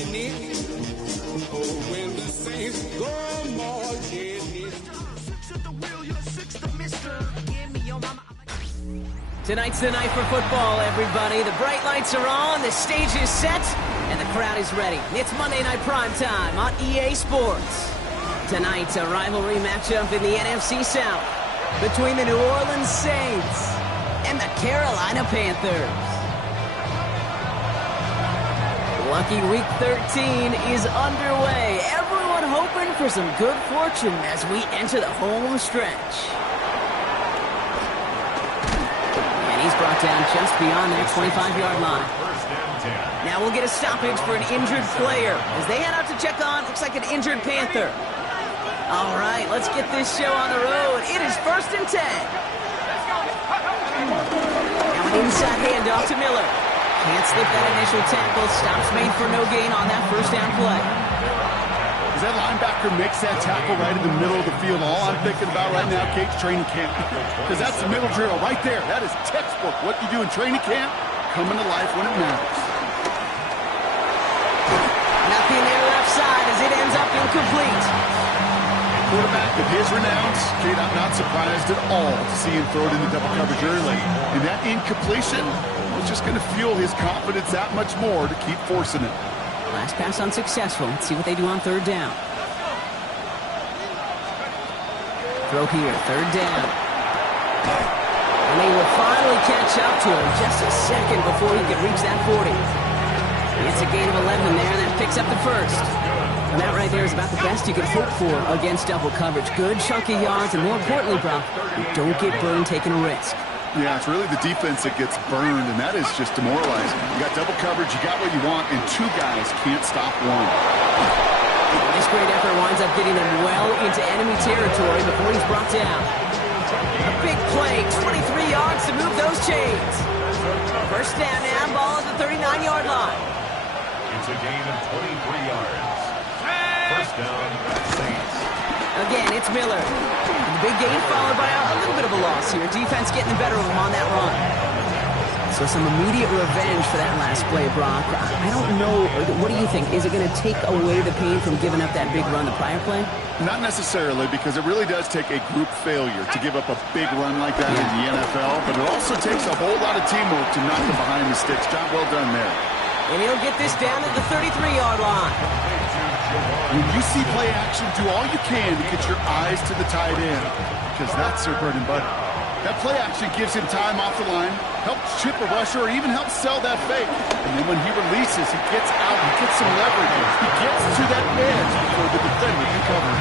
marching in. Oh, when the saints go marching in. Tonight's the night for football, everybody. The bright lights are on, the stage is set, and the crowd is ready. It's Monday Night Primetime on EA Sports. Tonight's a rivalry matchup in the NFC South between the New Orleans Saints and the Carolina Panthers. Lucky Week 13 is underway. Everyone hoping for some good fortune as we enter the home stretch. And he's brought down just beyond that 25-yard line. Now we'll get a stoppage for an injured player as they head out to check on, looks like an injured Panther. All right, let's get this show on the road. It is 1st and 10. Now an inside handoff to Miller. Can't slip that initial tackle. Stops made for no gain on that first down play. As that linebacker makes that tackle right in the middle of the field, all I'm thinking about right now, Kate's training camp. Because that's the middle drill right there. That is textbook. What you do in training camp, coming to life when it matters. Nothing there left side as it ends up incomplete. Quarterback of his renowns, Kate, I'm not surprised at all to see him throw it in the double coverage early. And that incompletion was just going to fuel his confidence that much more to keep forcing it. Last pass unsuccessful. Let's see what they do on 3rd down. Throw here, 3rd down. And they will finally catch up to him just a second before he could reach that 40. It's a gain of 11 there, and that picks up the first. And that right there is about the best you could hope for against double coverage. Good chunky yards, and more importantly, Brock, you don't get burned taking a risk. Yeah, it's really the defense that gets burned, and that is just demoralizing. You got double coverage, you got what you want, and 2 guys can't stop one. This great effort winds up getting them well into enemy territory before he's brought down. A big play, 23 yards to move those chains. First down now, ball at the 39-yard line. It's a gain of 23 yards. First down, Saints. Again, it's Miller. The big gain followed by a little bit of a loss here. Defense getting the better of him on that run. So some immediate revenge for that last play, Brock. I don't know. What do you think? Is it going to take away the pain from giving up that big run the prior play? Not necessarily, because it really does take a group failure to give up a big run like that in the NFL, but it also takes a whole lot of teamwork to knock them behind the sticks. Job well done there. And he'll get this down at the 33-yard line. When you see play action, do all you can to get your eyes to the tight end, because that's their bread and butter. That play action gives him time off the line, helps chip a rusher, or even helps sell that fake. And then when he releases, he gets out, he gets some leverage. He gets to that edge before the defender can cover him.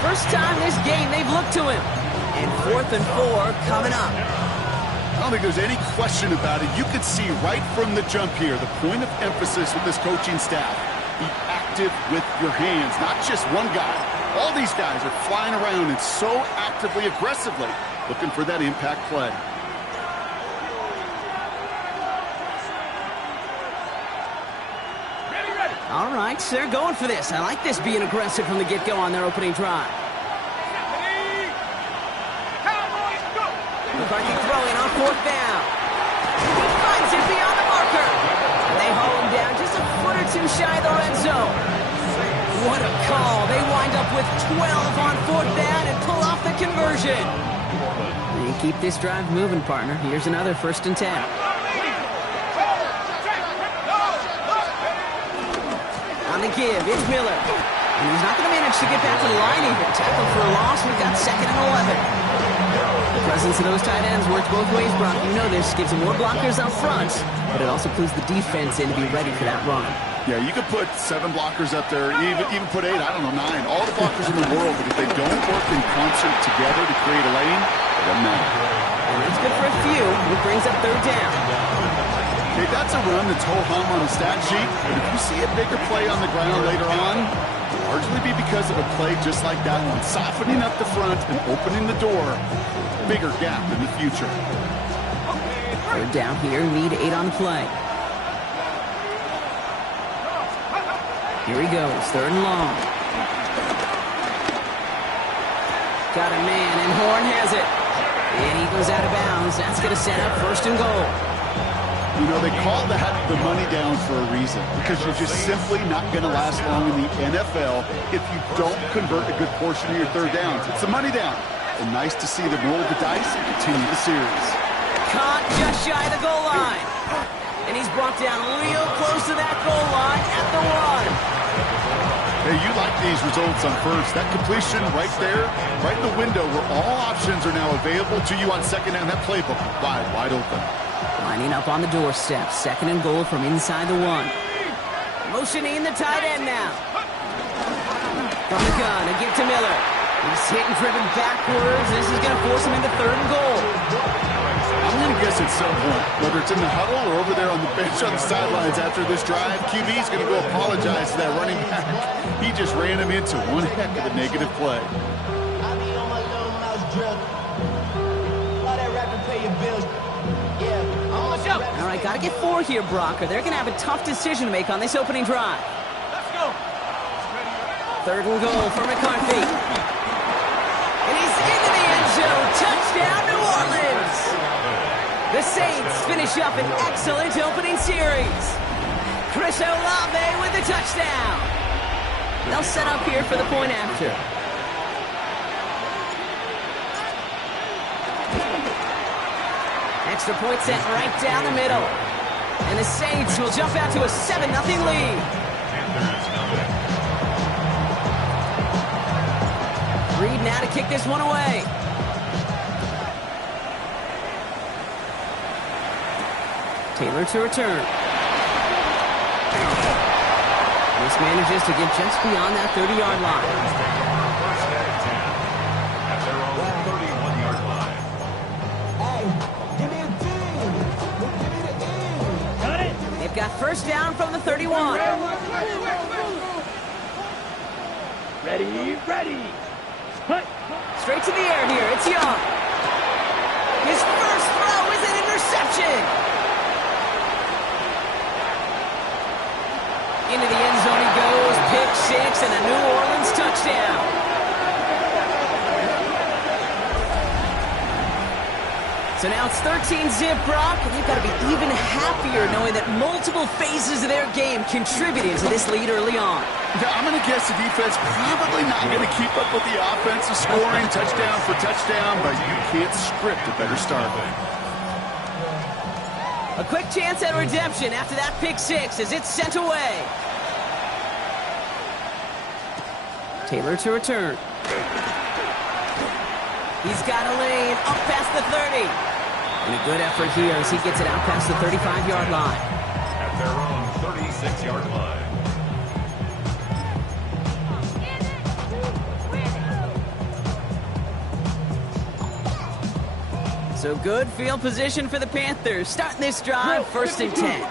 First time this game they've looked to him. And 4th and 4 coming up. I don't think there's any question about it. You could see right from the jump here, the point of emphasis with this coaching staff. Be active with your hands, not just one guy. All these guys are flying around and so actively, aggressively looking for that impact play. All right, so they're going for this. I like this being aggressive from the get-go on their opening drive. McCarthy throwing on 4th down. He finds it beyond the marker. And they haul him down just a foot or 2 shy of the red zone. What a call. They wind up with 12 on 4th down and pull off the conversion. And keep this drive moving, partner. Here's another 1st and 10. On the give, it's Miller. And he's not going to manage to get back to the line even. Tackle for a loss. We've got 2nd and 11. The presence of those tight ends works both ways, Brock. You know this. Gives them more blockers up front, but it also clues the defense in to be ready for that run. Yeah, you could put 7 blockers up there, even put 8, I don't know, 9. All the blockers in the world, but if they don't work in concert together to create a lane, it doesn't matter. And that's good for a few. It brings up 3rd down. Okay, that's a run that's ho-hum on the stat sheet, but if you see a bigger play on the ground later on, it'll largely be because of a play just like that one, softening up the front and opening the door, bigger gap in the future. 3rd down here, need 8 on the play. Here he goes, 3rd and long. Got a man, and Horn has it. And he goes out of bounds. That's going to set up 1st and goal. You know, they call that the money down for a reason, because you're just simply not going to last long in the NFL if you don't convert a good portion of your third downs. It's the money down. And nice to see them roll the dice and continue the series. Caught just shy of the goal line. And he's brought down real close to that goal line at the 1. Hey, you like these results on first. That completion right there, right in the window where all options are now available to you on second down. That playbook wide open. Lining up on the doorstep. 2nd and goal from inside the 1. Motioning the tight end now. From the gun, a give to Miller. He's hit and driven backwards. This is going to force him into 3rd and goal. I'm going to guess at some point, whether it's in the huddle or over there on the bench on the sidelines after this drive, QB's going to go apologize to that running back. He just ran him into one heck of a negative play. All right, got to get 4 here, Brock, or they're going to have a tough decision to make on this opening drive. Let's go. 3rd and goal for McCarthy. And he's into the end zone. Touchdown, New Orleans. The Saints finish up an excellent opening series. Chris Olave with the touchdown. They'll set up here for the point after. Extra point set right down the middle. And the Saints will jump out to a 7-0 lead. Reed now to kick this one away. Taylor to return. This manages to get just beyond that 30-yard line. First and 10 at their own 31-yard line. They've got first down from the 31. Ready. Straight to the air here. It's Young. His first throw is an interception. Into the end zone he goes. Pick 6 and a New Orleans touchdown. So now it's 13-zip, Brock, and they've got to be even happier knowing that multiple phases of their game contributed to this lead early on. Yeah, I'm going to guess the defense probably not going to keep up with the offensive scoring touchdown for touchdown, but you can't script a better start. A quick chance at redemption after that pick 6 as it's sent away. Taylor to return. He's got a lane up past the 30. And a good effort here as he gets it out past the 35-yard line. At their own 36-yard line. So good field position for the Panthers. Starting this drive, 1st and 10.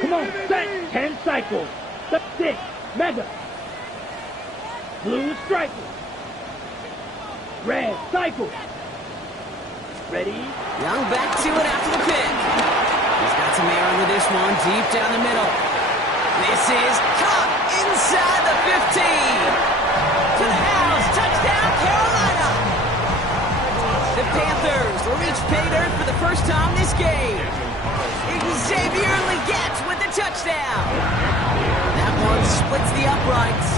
Come on, set. 10 cycles. 6. Mega. Blue striker. Red cycle. Ready? Young back to it after the pick. He's got some air under this one, deep down the middle. This is caught inside the 15. To the house, touchdown, Carolina. The Panthers will reach pay dirt for the first time this game. Xavier Legette with the touchdown. That one splits the uprights.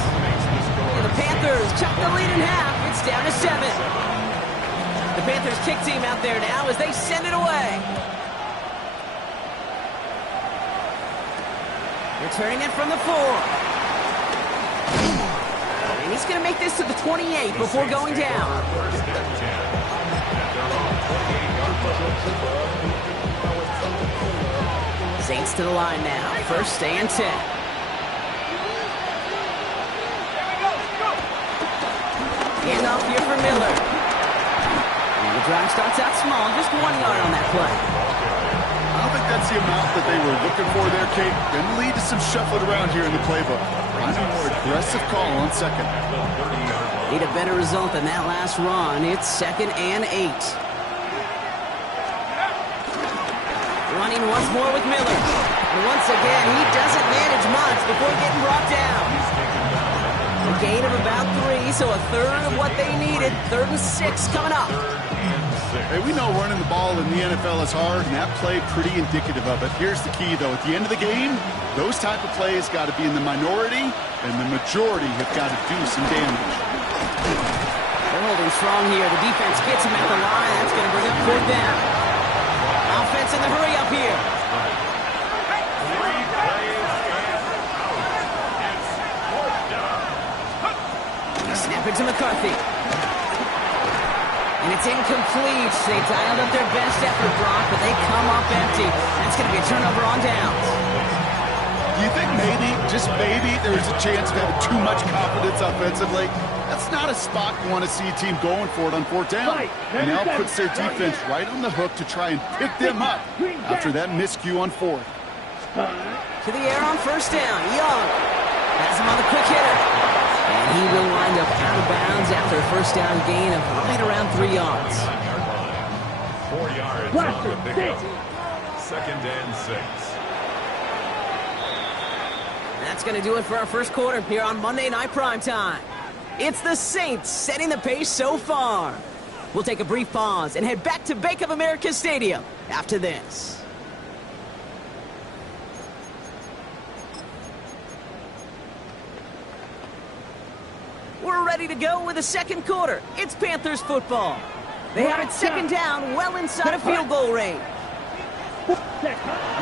And the Panthers chop the lead in half. It's down to 7. The Panthers kick team out there now as they send it away. Returning it from the 4. And he's going to make this to the 28 before going down. First and 10 at their own 28-yard line. Saints to the line now. 1st and 10. Handoff here for Miller. And the drive starts out small, just 1 yard on that play. I don't think that's the amount that they were looking for there, Kate. Going to lead to some shuffling around here in the playbook. Find a more aggressive call on 2nd. Need a better result than that last run. It's 2nd and 8. Running once more with Miller. And once again, he doesn't manage much before getting brought down. A gain of about 3, so a third of what they needed. 3rd and 6 coming up. 3rd and Hey, we know running the ball in the NFL is hard, and that play pretty indicative of it. Here's the key, though. At the end of the game, those type of plays got to be in the minority, and the majority have got to do some damage. They're holding strong here. The defense gets him at the line. That's going to bring up 4th down. Offense in the hurry up here. Snap it to McCarthy. And it's incomplete. They dialed up their best effort, Brock, but they come up empty. That's going to be a turnover on downs. Do you think maybe, just maybe, there's a chance of having too much confidence offensively? That's not a spot you want to see a team going for it on 4th down. And now puts their defense right on the hook to try and pick them up after that miscue on 4th. To the air on 1st down. Young has him on the quick hitter. And he will wind up out of bounds after a 1st down gain of right around 3 yards. 4 yards on the pickup. 2nd and 6. That's going to do it for our first quarter here on Monday Night Primetime. It's the Saints setting the pace so far. We'll take a brief pause and head back to Bank of America Stadium after this. We're ready to go with the second quarter. It's Panthers football. They have it 2nd down, well inside of field goal range.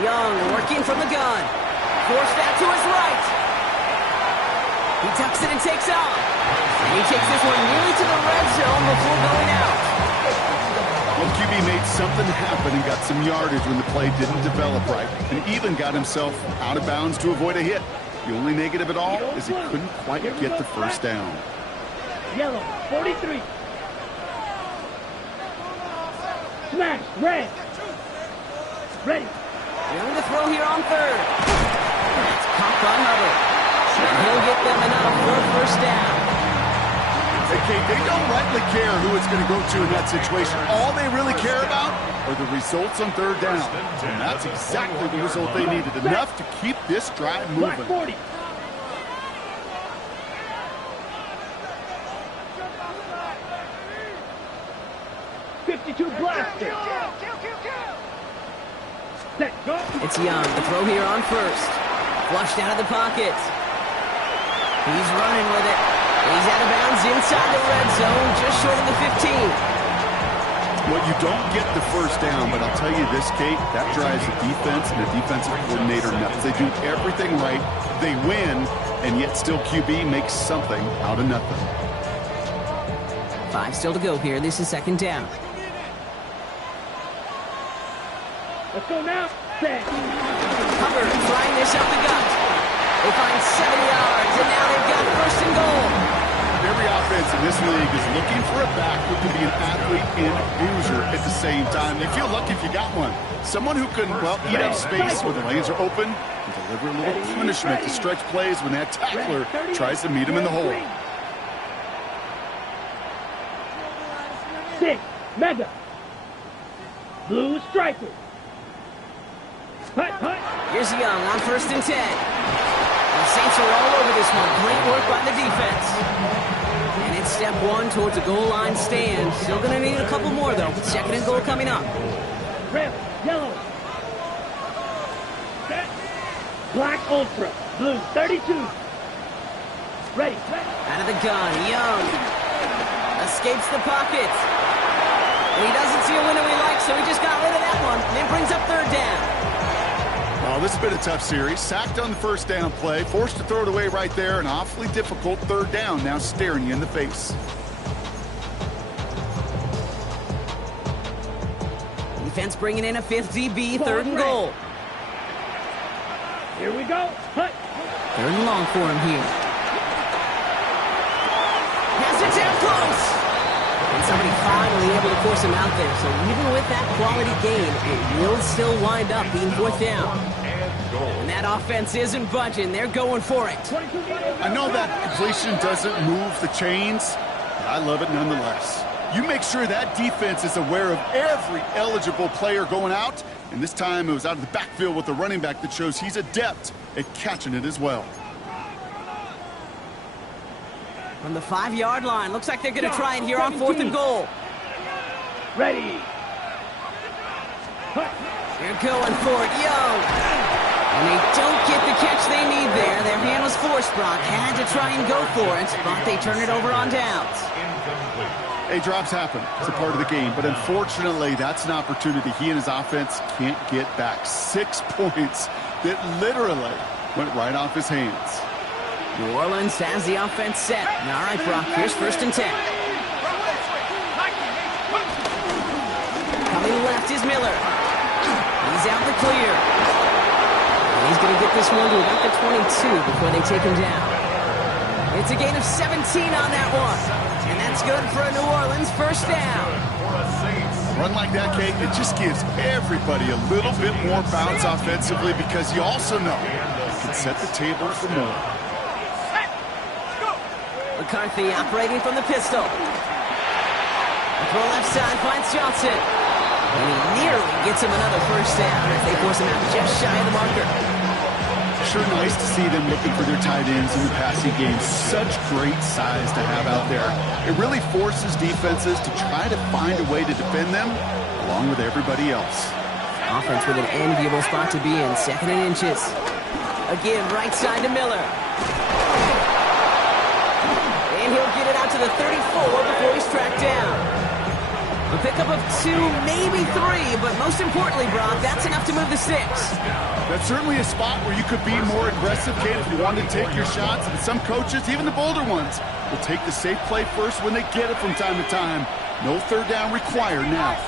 Young working from the gun. Forced that to his right. He tucks it and takes off. And he takes this one nearly to the red zone before going out. Well, QB made something happen and got some yardage when the play didn't develop right, and even got himself out of bounds to avoid a hit. The only negative at all is he couldn't quite get the 1st down. Yellow, 43. Smash, red. Ready. Young to throw here on 3rd. That's caught by Hubbard. And he'll get them enough for a 1st down. Okay, they don't rightly care who it's going to go to in that situation. All they really care about are the results on 3rd down. And that's exactly the result they needed. Enough to keep this drive moving. Black 40. Blaster. Set, go. It's Young. The throw here on 1st. Flushed out of the pocket. He's running with it. He's out of bounds inside the red zone, just short of the 15. Well, you don't get the 1st down, but I'll tell you this, Kate, that drives the defense and the defensive coordinator nuts. They do everything right. They win, and yet still QB makes something out of nothing. 5 still to go here. This is 2nd down. Let's go now. Set. Hubbard flying this up the gut. They find 7 yards, and now they've got 1st and goal. Every offense in this league is looking for a back who can be an athlete and a bruiser at the same time. You feel lucky if you got one. Someone who can, well, eat up space when the lanes are open and deliver a little punishment to stretch plays when that tackler tries to meet him in the hole. 6, mega. Blue striker. Hut, hut. Here's Young on 1st and 10. The Saints are all over this one. Great work by the defense. And it's step 1 towards a goal line stand. Still going to need a couple more, though. 2nd and goal coming up. Red, yellow. Set. Black ultra. Blue 32. Ready. Out of the gun. Young escapes the pocket. And he doesn't see a window he likes, so he just got rid of that one. And it brings up 3rd down. Oh, this has been a tough series. Sacked on the 1st down play, forced to throw it away right there, an awfully difficult 3rd down now staring you in the face. Defense bringing in a 5th DB, 3rd and goal. Here we go. Hut. 3rd and long for him here. Has it down close. And somebody finally able to force him out there. So even with that quality gain, it will still wind up being 4th down. And that offense isn't budging. They're going for it. I know that completion doesn't move the chains, but I love it nonetheless. You make sure that defense is aware of every eligible player going out, and this time it was out of the backfield with the running back that shows he's adept at catching it as well. From the 5-yard line, looks like they're going to try it here on 4th and goal. Ready. They're going for it, Young. And they don't get the catch they need there. Their hand was forced, Brock. Had to try and go for it, but they turn it over on downs. Hey, drops happen. It's a part of the game. But unfortunately, that's an opportunity he and his offense can't get back. 6 points that literally went right off his hands. New Orleans has the offense set. All right, Brock, here's 1st and 10. Coming left is Miller. He's out the clear. And he's going to get this one to about the 22 before they take him down. It's a gain of 17 on that one. And that's good for a New Orleans 1st down. A run like that, Kate, it just gives everybody a little bit more bounce offensively because you also know you can set the table for more. McCarthy operating from the pistol. The throw left side finds Johnson. And he nearly gets him another 1st down as they force him out just shy of the marker. Sure nice to see them looking for their tight ends in the passing game. Such great size to have out there. It really forces defenses to try to find a way to defend them along with everybody else. Offense with an enviable spot to be in. 2nd and inches. Again, right side to Miller. And he'll get it out to the 34 before he's tracked down. A pickup of 2, maybe 3, but most importantly, Brock, that's enough to move the sticks. That's certainly a spot where you could be more aggressive, Kate, if you want to take your shots. And some coaches, even the bolder ones, will take the safe play first when they get it from time to time. No 3rd down required now.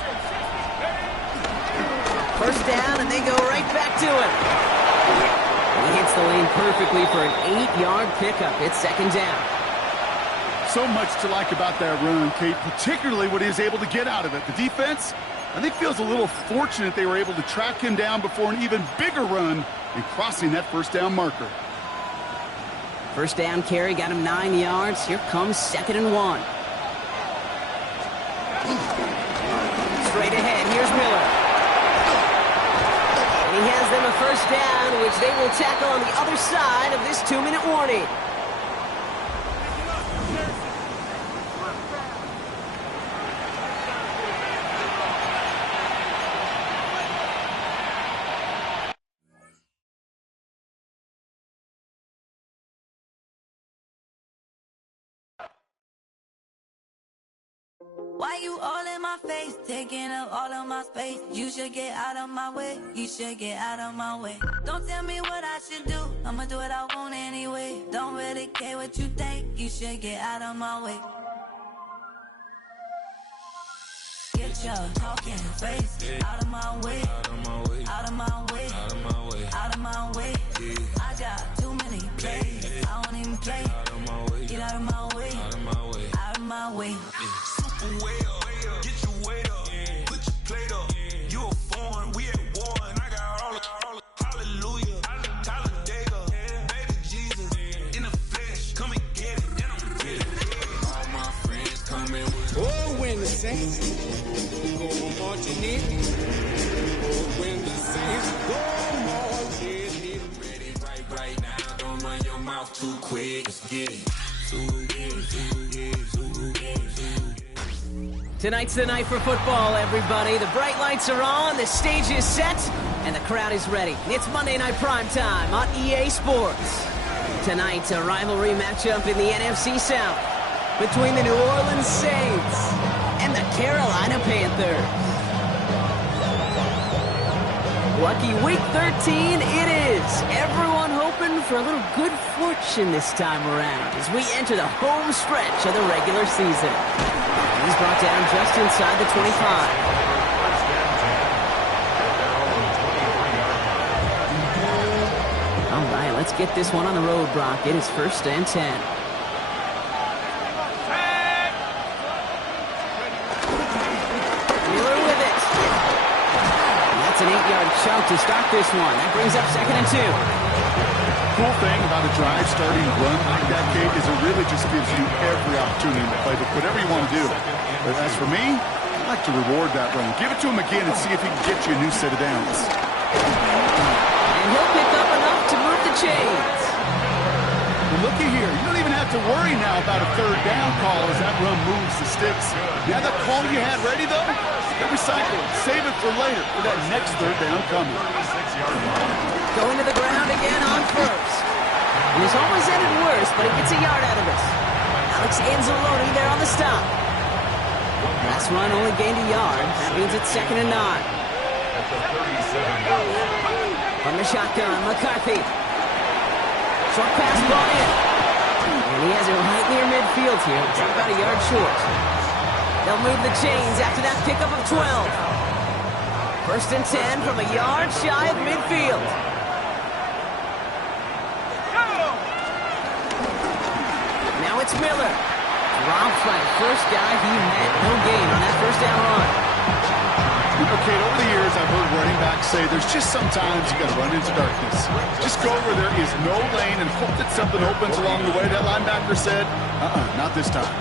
1st down, and they go right back to it. He hits the lane perfectly for an 8-yard pickup. It's 2nd down. So much to like about that run, Kate, particularly what he was able to get out of it. The defense, I think, feels a little fortunate they were able to track him down before an even bigger run and crossing that 1st down marker. 1st down carry got him 9 yards. Here comes 2nd and 1. Straight ahead, here's Miller. And he has them a 1st down, which they will tackle on the other side of this 2-minute warning. Why you all in my face, taking up all of my space? You should get out of my way, you should get out of my way. Don't tell me what I should do, I'ma do what I want anyway. Don't really care what you think, you should get out of my way. Get your talking face out of my way, out of my way, out of my way, out of my way, out of my way. I got too many plays, I don't even play. Get out of my way, out of my way, out of my way. Way up, get your weight up, put your plate up. You a foreign, we at war, and I got all hallelujah, Talladega, baby Jesus, in the flesh, come and get it, and I'm with it. All my friends coming with it. Oh, when the saints go marching in, oh, when the saints go marching in. Ready right now, don't run your mouth too quick, let's get it. Tonight's the night for football, everybody. The bright lights are on, the stage is set, and the crowd is ready. It's Monday Night Primetime on EA Sports. Tonight's a rivalry matchup in the NFC South between the New Orleans Saints and the Carolina Panthers. Lucky Week 13 it is. Everyone hoping for a little good fortune this time around as we enter the home stretch of the regular season. He's brought down just inside the 25. All right, let's get this one on the road, Brock. It is 1st and 10. Miller with it. And that's an 8-yard chunk to start this one. That brings up 2nd and 2. Cool thing about a drive starting run like that, Kate, is it really just gives you every opportunity to play whatever you want to do. But as for me, I like to reward that run. Give it to him again and see if he can get you a new set of downs. And he'll pick up enough to move the chains. Well, looky here. You don't even have to worry now about a third down call as that run moves the sticks. Now that call you had ready, though, recycle it. Save it for later for that next third down coming. Going to the ground again on first. He has always ended worse, but he gets a yard out of this. Alex Anzalone there on the stop. Last run only gained a yard. That means it's 2nd and 9. From the shotgun, McCarthy. Short pass ball in. And he has it right near midfield here. It's about a yard short. They'll move the chains after that pickup of 12. 1st and 10 from a yard shy of midfield. Now it's Miller. Robbed by the first guy he met. No gain on that 1st down run. Okay, over the years, I've heard running backs say there's just sometimes you got to run into darkness. Just go where there is no lane and hope that something opens along the way. That linebacker said, not this time.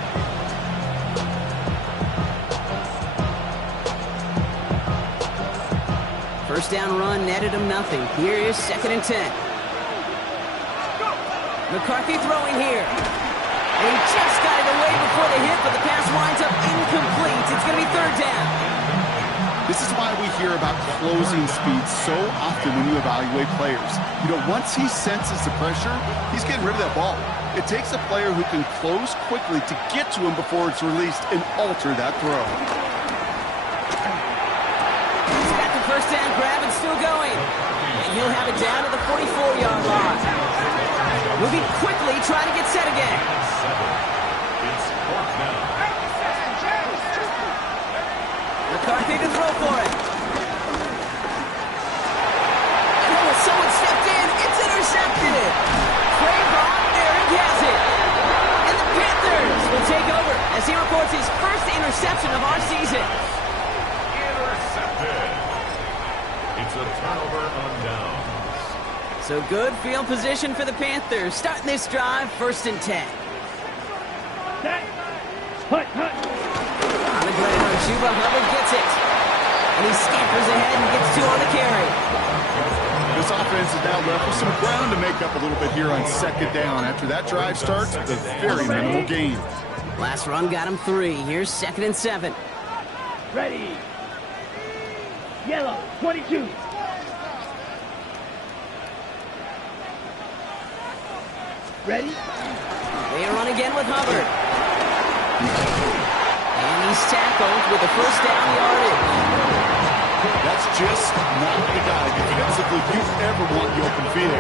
First down run netted him nothing. Here is 2nd and 10. McCarthy throwing here. And he just got it away before the hit, but the pass winds up incomplete. It's going to be 3rd down. This is why we hear about closing speed so often when you evaluate players. You know, once he senses the pressure, he's getting rid of that ball. It takes a player who can close quickly to get to him before it's released and alter that throw. He's got the first down grab and still going. And he'll have it down to the 44-yard line. Moving quickly, trying to get set again. McCarthy to throw for it. Oh, someone stepped in. It's intercepted. Trayvon, there he has it. And the Panthers will take over as he records his first interception of our season. Intercepted. It's a turnover on downs. So good field position for the Panthers. Starting this drive, 1st and 10. Hut, hut. On the ground, Chuba Hubbard gets it. And he scampers ahead and gets 2 on the carry. This offense is now left with some ground to make up a little bit here on 2nd down. After that drive starts, it's a very minimal gain. Last run got him 3. Here's 2nd and 7. Ready. Yellow, 22. Ready? They run again with Hubbard. And he's tackled with the 1st down yardage. That's just not the guy defensively you ever want in the open field.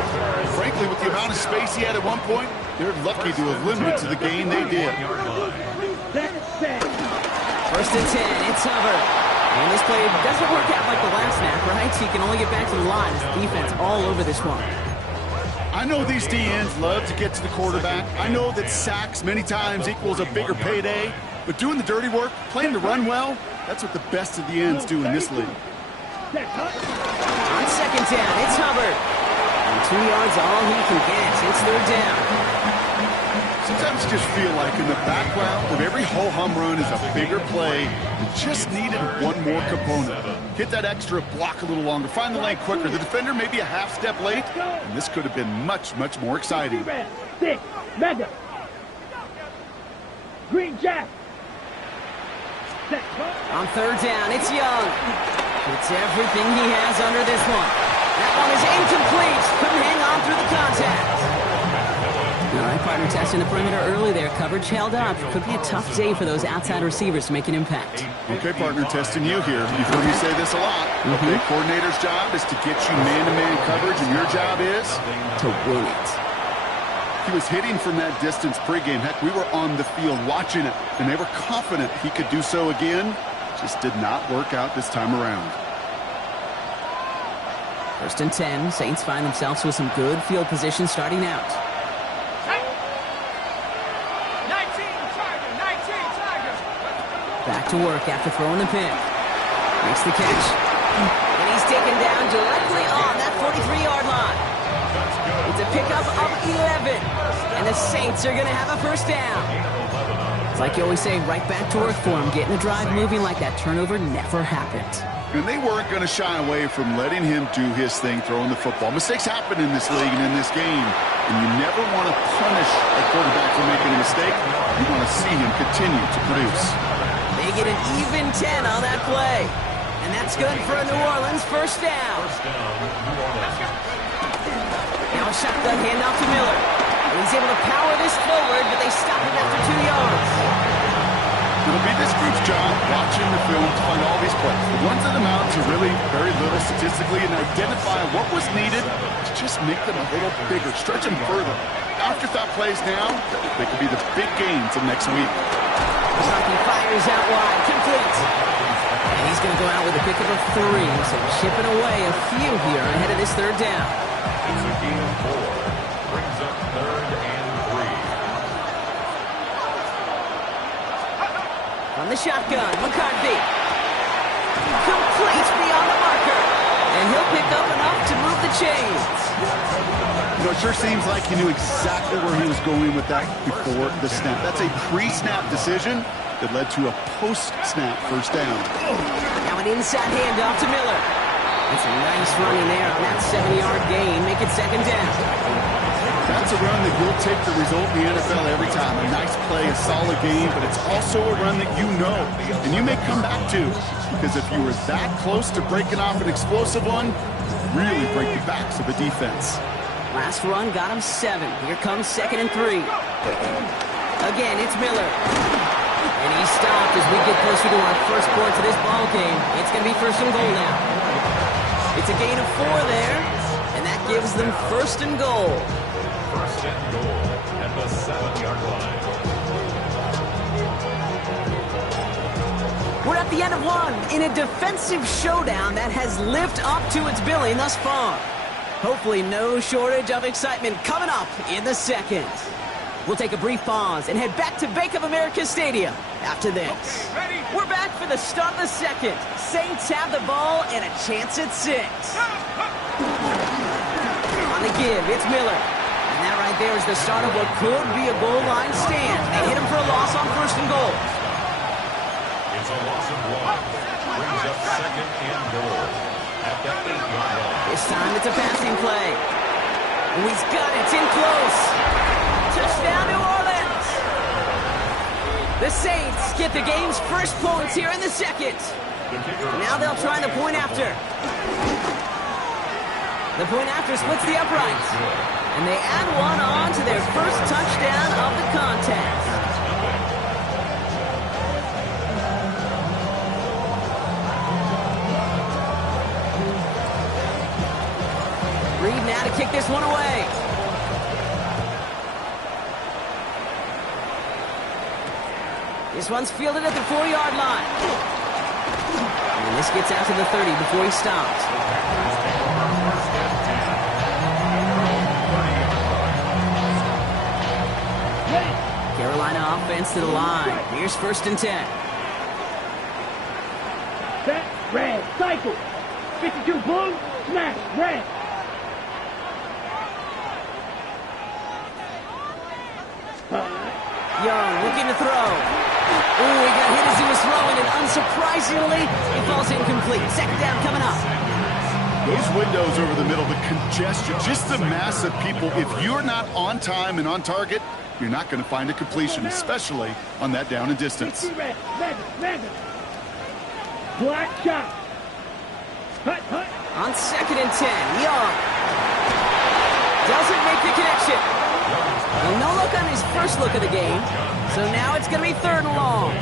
Frankly, with the amount of space he had at one point, they're lucky to have limited to the gain they did. 1st and 10, it's Hubbard. And this play doesn't work out like the last snap, right? So he can only get back to the line as the defense all over this one. I know these DNs love to get to the quarterback. I know that sacks many times equals a bigger payday. But doing the dirty work, playing the run well, that's what the best of the ends do in this league. On 2nd down, it's Hubbard. And 2 yards all he can get. It's 3rd down. Sometimes you just feel like in the background of every ho-hum run is a bigger play that just needed one more component. Hit that extra block a little longer, find the lane quicker. The defender may be a half step late, and this could have been much, much more exciting. 6, Mega. Green Jack. On 3rd down, it's Young. It's everything he has under this one. That one is incomplete. Couldn't hang on through the contact. All right, partner testing the perimeter early there. Coverage held up. Could be a tough day for those outside receivers to make an impact. Okay, partner, testing you here. You've heard me say this a lot. Okay, coordinator's job is to get you man-to-man coverage, and your job is? To win it. He was hitting from that distance pregame. Heck, we were on the field watching it, and they were confident he could do so again. Just did not work out this time around. 1st and 10. Saints find themselves with some good field position starting out. 19 Tigers. Back to work after throwing the pick. Makes the catch. And he's taken down directly on that 43-yard line. It's a pickup of 11. And the Saints are going to have a 1st down. It's like you always say, right back to work for him. Getting the drive moving like that turnover never happened. And they weren't going to shy away from letting him do his thing, throwing the football. Mistakes happen in this league and in this game, and you never want to punish a quarterback for making a mistake. You want to see him continue to produce. They get an even 10 on that play. And that's good for a New Orleans first down. Now a shotgun handoff to Miller. And he's able to power this forward, but they stop him after 2 yards. It'll be this group's job watching the film to find all these plays. The ones that amount to really very little statistically and identify what was needed to just make them a little bigger, stretch them further. Afterthought plays now, they could be the big gains of next week. He fires out wide, complete. And he's going to go out with a pick of a 3, so chipping away a few here ahead of this third down. It's a gain of 4. Brings up 3rd and 3. On the shotgun, McCarthy. Complete beyond the marker. And he'll pick up enough to move the chains. You know, it sure seems like he knew exactly where he was going with that before the snap. That's a pre-snap decision that led to a post-snap first down. Now an inside handoff to Miller. It's a nice run in there on that 7-yard gain. Make it second down. That's a run that will take the result in the NFL every time. A nice play, a solid game, but it's also a run that you know and you may come back to, because if you were that close to breaking off an explosive one, really break the backs of the defense. Last run got him 7. Here comes 2nd and 3. Again, it's Miller. And he stopped as we get closer to our first points of this ball game. It's going to be 1st and goal now. It's a gain of 4 there, and that gives them 1st and goal. 1st and goal at the 7-yard line. We're at the end of 1 in a defensive showdown that has lived up to its billing thus far. Hopefully no shortage of excitement coming up in the second. We'll take a brief pause and head back to Bank of America Stadium after this. We're back for the start of the second. Saints have the ball and a chance at 6. On the give, it's Miller. And that right there is the start of what could be a goal line stand. They hit him for a loss on 1st and goal. It's a loss of 1. Brings up 2nd and goal at the 8-yard line. This time it's a passing play. Oh, he's got it. It's in close. Touchdown, New Orleans. The Saints get the game's first points here in the second. Now they'll try the point after. The point after splits the uprights. And they add 1 on to their first touchdown of the contest. Reed now to kick this one away. This one's fielded at the 4-yard line. And this gets out to the 30 before he stops. Carolina offense to the line. Here's 1st and 10. Set, red, cycle. 52 blue, smash, red. Young looking to throw. Ooh, he got hit as he was throwing, and unsurprisingly, it falls incomplete. 2nd down coming up. Those windows over the middle, the congestion, just the mass of people. If you're not on time and on target, you're not going to find a completion, especially on that down and distance. Red, black shot. Hut. On 2nd and 10, Young doesn't make the connection. Well, no look on his first look of the game, so now it's going to be 3rd and long.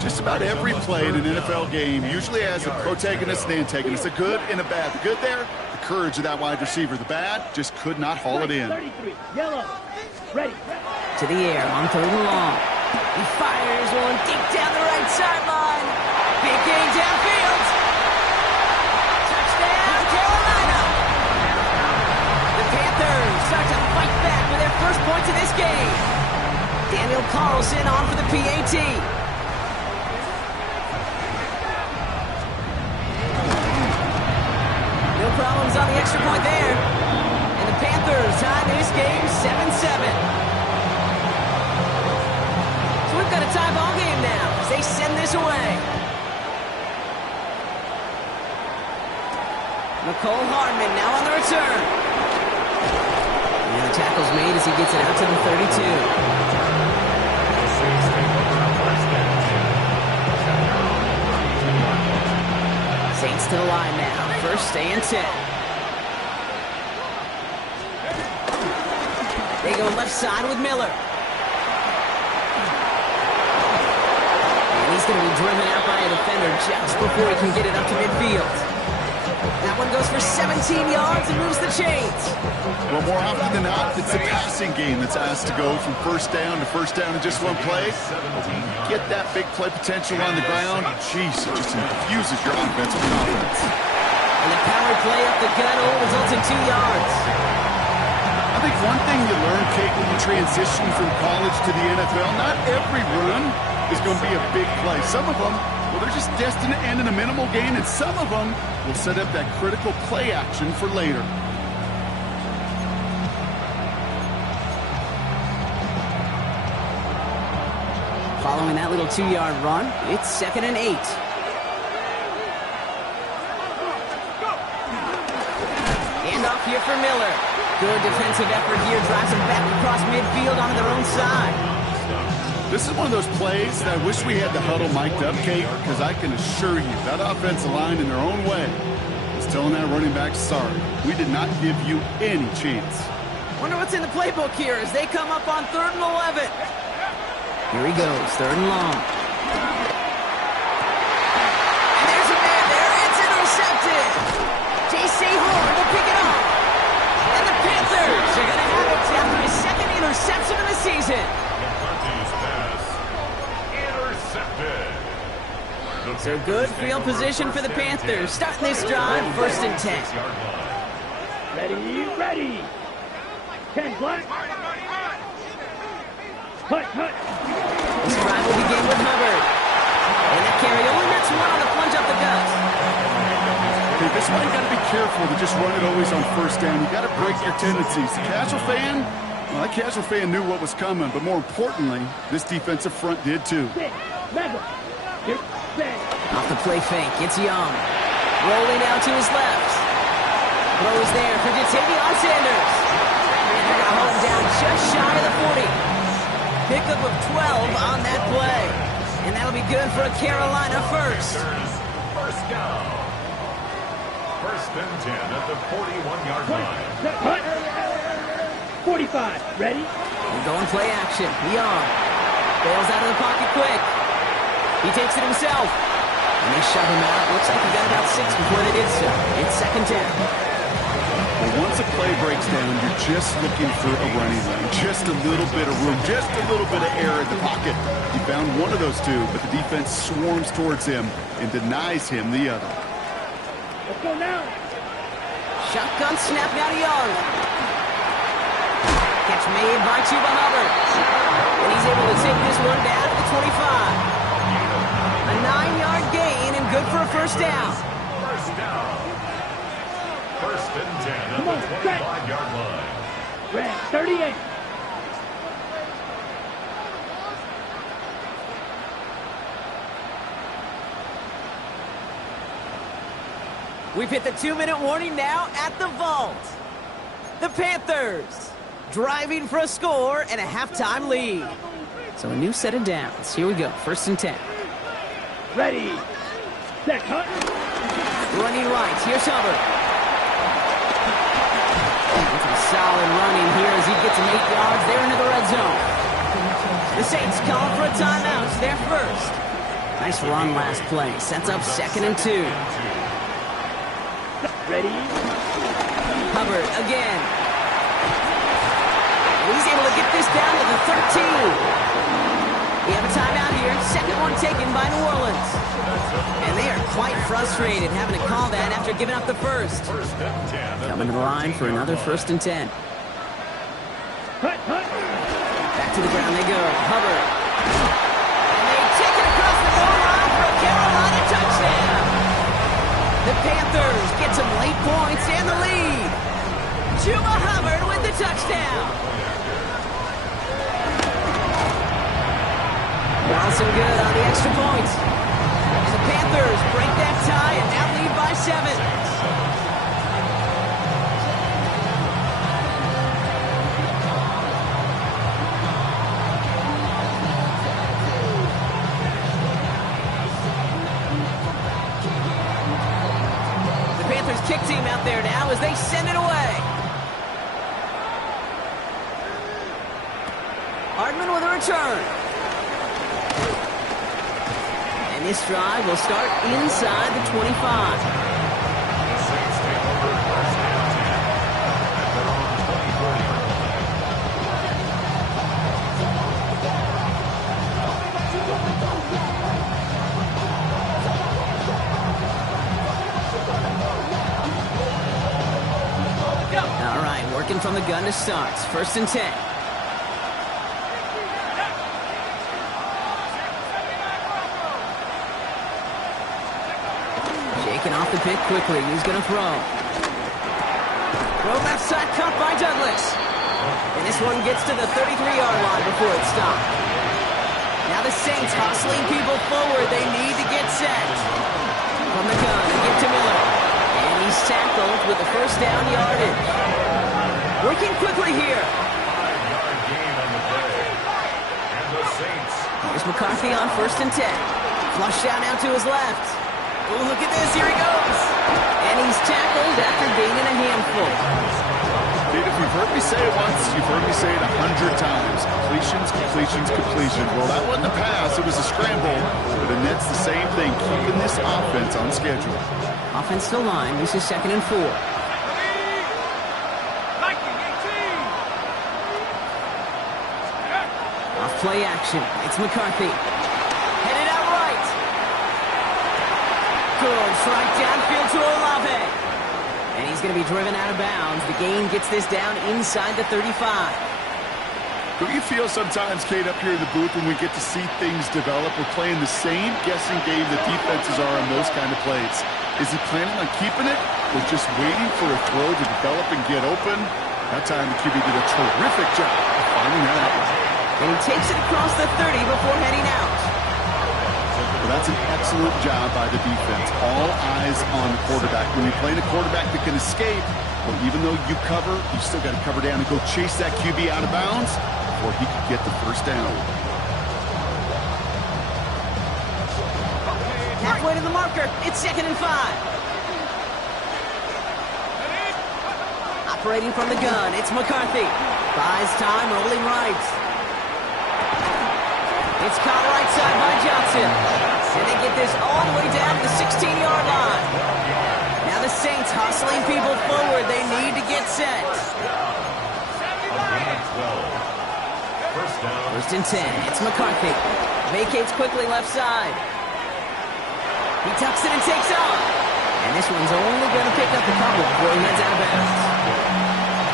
Just about every play in an NFL game usually has a protagonist and antagonist, a good and a bad. The good there, the courage of that wide receiver. The bad, just could not haul it in. 33, yellow, ready. To the air on 3rd and long. He fires one deep down the right sideline. Big gain downfield. Touchdown, Carolina. The Panthers start to fight back with their first points of this game. Daniel Carlson on for the PAT. No problems on the extra point there. And the Panthers tie this game 7-7. So we've got a tie ball game now as they send this away. Nicole Hardman now on the return. And the tackle's made as he gets it out to the 32. Saints to the line now. First and 10. They go left side with Miller. And he's going to be driven out by a defender just before he can get it up to midfield. That one goes for 17 yards and moves the chains. Well, more often than not, it's the passing game that's asked to go from first down to first down in just one play. Get that big play potential on the ground. Jeez, it just infuses your offensive confidence. And the power play up the gut results in 2 yards. I think one thing you learn, Kate, when you transition from college to the NFL, not every run is going to be a big play. Some of them, well, they're just destined to end in a minimal gain, and some of them will set up that critical play action for later. Following that little 2-yard run, it's 2nd and 8. Hand off here for Miller. Good defensive effort here, drives them back across midfield onto their own side. This is one of those plays that I wish we had the huddle mic'd up, Kate, because I can assure you that offensive line in their own way is telling that running back, sorry, we did not give you any chance. Wonder what's in the playbook here as they come up on 3rd and 11. Here he goes, 3rd and long. And there's a man there, it's intercepted. J.C. Horn will pick it up. And the Panthers are going to have it after his 2nd interception of the season. So good field position for the Panthers. Starting this drive, 1st and 10. Ready. 10 black. Hut. This drive will begin with Hubbard. And that carry only nets one on the plunge up the gut. Okay, this is why you got to be careful to just run it always on first down. You got to break your tendencies. The casual fan, well, that casual fan knew what was coming, but more importantly, this defensive front did too. Off the play fake, it's Young. Rolling out to his left. Throws there for Jatavion Sanders. And they're going to hold him down just shy of the 40. Pickup of 12 on that play. And that'll be good for a Carolina first. First down. 1st and 10 at the 41-yard line. 45. Ready? And going play action. Young. Bails out of the pocket quick. He takes it himself. And they shove him out. Looks like he got about 6 before they did so. It's 2nd down. Well, once a play breaks down, you're just looking for a running lane. Just a little bit of room, just a little bit of air in the pocket. He found one of those two, but the defense swarms towards him and denies him the other. Let's go now. Shotgun snap now to Young. Catch made by Chuba Hubbard. And he's able to take this one down to the 25. A 9-yard gain and good for a first down. First down. 1st and 10 at the 25-yard line. Red, 38. We've hit the 2-minute warning now at the vault. The Panthers driving for a score and a halftime lead. So a new set of downs. Here we go, 1st and 10. Ready. Set. Hut. Running right. Here's Hubbard. Some solid running here as he gets him 8 yards there into the red zone. The Saints calling for a timeout. It's their first. Nice run last play. Sets up 2nd and 2. Ready. Hubbard again. He's able to get this down to the 13. We have a timeout here. 2nd one taken by New Orleans. And they are quite frustrated having to call that after giving up the first. Coming to the line for another 1st and 10. Hut. Back to the ground they go. Hubbard. And they take it across the goal line for a Carolina touchdown. The Panthers get some late points and the lead. Chuba Hubbard with the touchdown. Johnson good on the extra points. And the Panthers break that tie and now lead by 7. Hardman with a return. And this drive will start inside the 25. The Saints take over first and 10 at their own 20-30 line. All right, working from the gun to start. First and 10. Shaking off the pick quickly. He's going to throw. Throw left side, caught by Douglas. And this one gets to the 33-yard line before it's stopped. Now the Saints hustling people forward. They need to get set. From the gun, they get to Miller. And he's tackled with the first down yardage. Working quickly here. 5-yard gain on the play. And the Saints. Here's McCarthy on first and 10. Flush down now to his left. Oh, look at this. Here he goes. And he's tackled after gaining a handful. Dude, if you've heard me say it once, you've heard me say it 100 times. Completions, completions, completions. Well, that wasn't a pass. It was a scramble. But the Nets, the same thing, keeping this offense on schedule. Offense to line. This is 2nd and 4. Off play action. It's McCarthy. Headed out right. Good strike downfield to Olave. And he's going to be driven out of bounds. The gain gets this down inside the 35. Don't you feel sometimes, Kate, up here in the booth when we get to see things develop? We're playing the same guessing game that defenses are on those kind of plays. Is he planning on keeping it or just waiting for a throw to develop and get open? That time the QB did a terrific job of finding that out. And he takes it across the 30 before heading out. Well, that's an excellent job by the defense. All eyes on the quarterback. When you're playing a quarterback that can escape, well, even though you cover, you still got to cover down and go chase that QB out of bounds before he can get the first down. Halfway to the marker. It's 2nd and 5. Operating from the gun, it's McCarthy. Buys time, rolling right. It's caught right side by Johnson. And they get this all the way down to the 16-yard line. Now the Saints hustling people forward. They need to get set. First and 10. It's McCarthy. Vacates quickly left side. He tucks it and takes off. And this one's only going to pick up a couple before he heads out of bounds.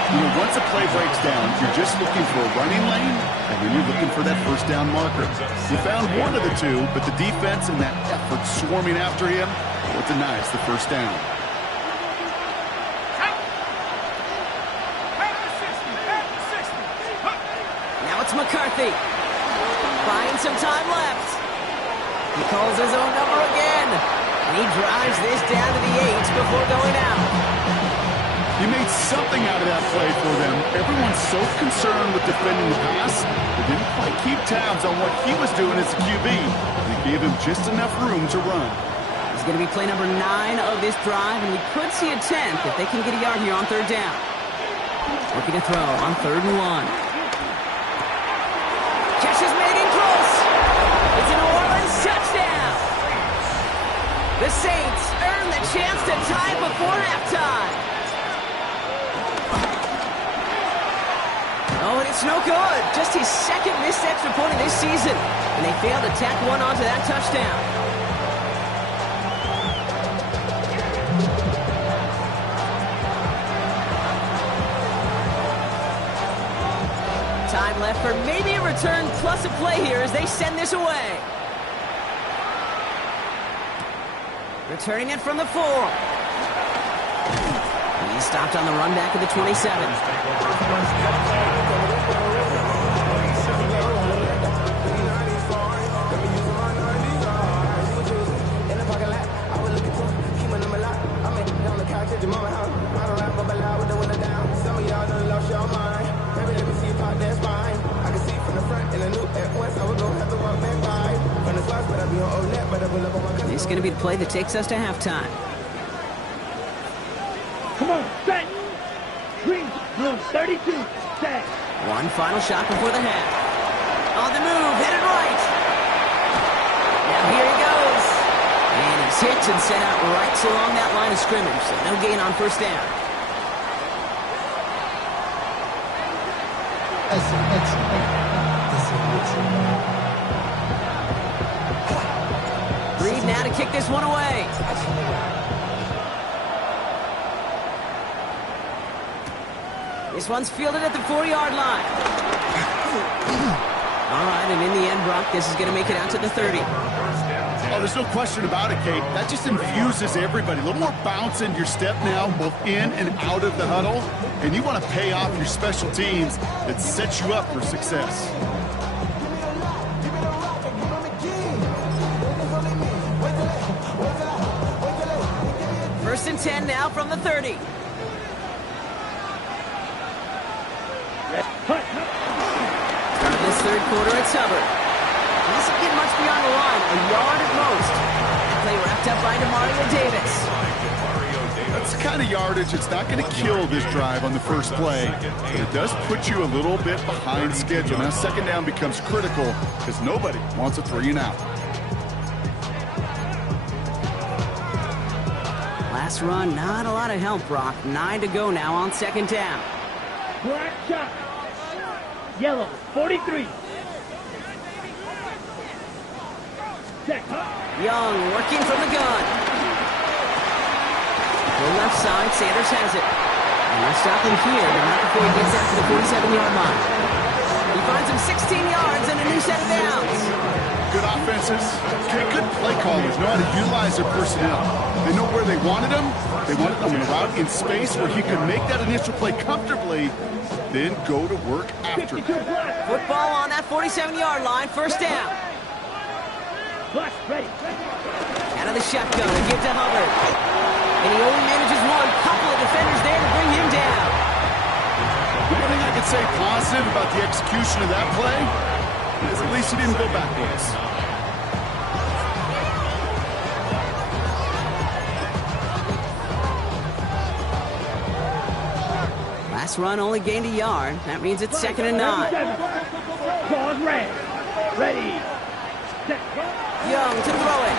You know, once a play breaks down, you're just looking for a running lane, and then you're looking for that first down marker. You found one of the two, but the defense and that effort swarming after him, what denies the first down. Now it's McCarthy. Buying some time left. He calls his own number again. And he drives this down to the 8 before going out. He made something out of that play for them. Everyone's so concerned with defending the pass, they didn't quite keep tabs on what he was doing as a QB. They gave him just enough room to run. It's going to be play number 9 of this drive, and we could see a 10th if they can get a yard here on 3rd down. Looking to throw on 3rd and 1. Catch is made in close. It's a New Orleans touchdown. The Saints earn the chance to tie before halftime. Oh, and it's no good. Just his 2nd missed extra point of this season. And they failed to tack one onto that touchdown. Time left for maybe a return plus a play here as they send this away. Returning it from the 4. He's stopped on the run back of the 27. This is going to be the play that takes us to halftime. Come on, set. Green, blue, 32, set. One final shot before the half. On the move, headed right. Now here he goes. And he's hit and sent out right along that line of scrimmage, so no gain on first down. Reed now to kick this one away. This one's fielded at the 4-yard line. All right, and in the end, Brock, this is going to make it out to the 30. Oh, there's no question about it, Kate. That just infuses everybody. A little more bounce in your step now, both in and out of the huddle. And you want to pay off your special teams that sets you up for success. First and 10 now from the 30. Starting this third quarter, it's Hubbard. He doesn't get much beyond the line, a yard at most. That play wrapped up by DeMario Davis. That's the kind of yardage it's not going to kill this drive on the first play, but it does put you a little bit behind schedule. Now second down becomes critical because nobody wants a 3 and out. Last run, not a lot of help, Brock. 9 to go now on second down. Black shot. Yellow, 43. Check. Young working from the gun. The left side, Sanders has it. And they'll stop him here, but not before he gets out to the 47-yard line. He finds him 16 yards and a new set of downs. Good offenses, good play callers know how to utilize their personnel. They know where they wanted them. They wanted them in a route in space where he could make that initial play comfortably, then go to work after. Football on that 47-yard line, first down. Ready. Out of the shotgun, a give to Hubbard. And he only manages one. Couple of defenders there to bring him down. One thing I could say positive about the execution of that play is at least he didn't go backwards. Last run only gained a yard. That means it's second and 9. Pause red. Ready. Set. Young to throw it.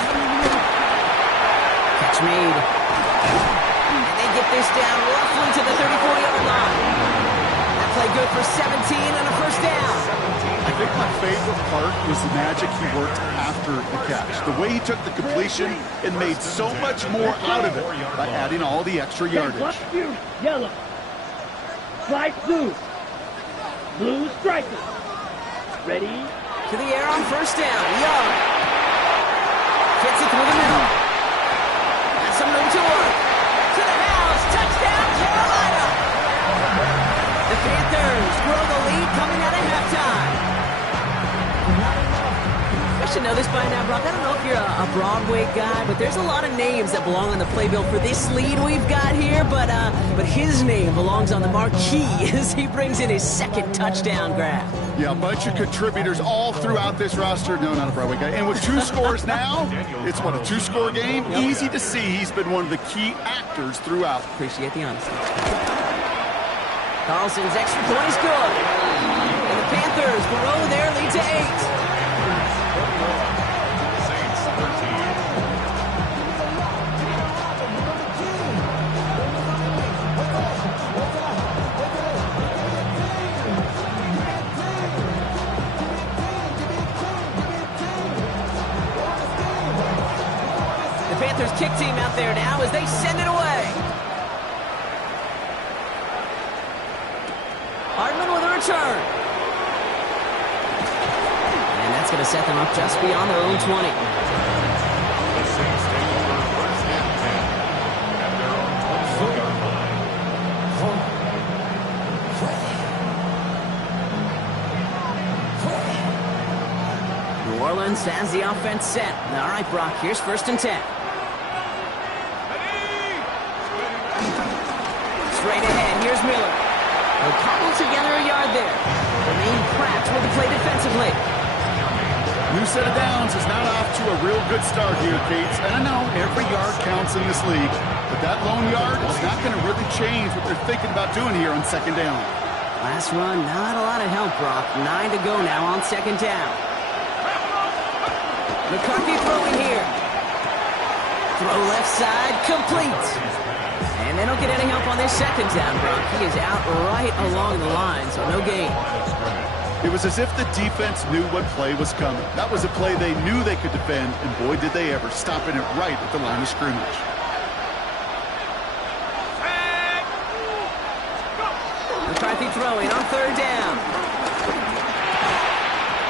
Catch made. And they get this down roughly to the 34-yard line. That play good for 17 and a first down. I think my favorite part was the magic he worked after the catch. The way he took the completion and made so much more out of it by adding all the extra yardage. Yellow. Flight blue. Blue striker. Ready. To the air on first down. Young. Fits it through the middle. Has some room to work. To the house. Touchdown, Carolina. The Panthers grow the lead coming out of halftime. I should know this by now, Brock. I don't know if you're a Broadway guy, but there's a lot of names that belong on the playbill for this lead we've got here, but his name belongs on the marquee as he brings in his second touchdown grab. Yeah, a bunch of contributors all throughout this roster. No, not a Broadway guy. And with 2 scores now, it's what, a 2-score game? Yep. Easy to see he's been one of the key actors throughout. Appreciate the honesty. Carlson's extra point is good. And the Panthers grow their lead to 8. Panthers kick team out there now as they send it away. Hartman with a return. And that's going to set them up just beyond their own 20. The Saints take over first and 10 at their own 24-yard line. New Orleans has the offense set. All right, Brock, here's first and 10. Straight ahead, here's Miller. They'll cobble together a yard there. Remain Pratt with the play defensively. New set of downs is not off to a real good start here, Cates. And I know every yard counts in this league, but that lone yard is not going to really change what they're thinking about doing here on second down. Last run, not a lot of help, Brock. 9 to go now on second down. McCarthy throwing here. Throw left side, complete. And they don't get any help on this second down, Brock. He is out right along the line, so no gain. It was as if the defense knew what play was coming. That was a play they knew they could defend, and boy, did they ever, stopping it right at the line of scrimmage. McCarthy throwing on third down.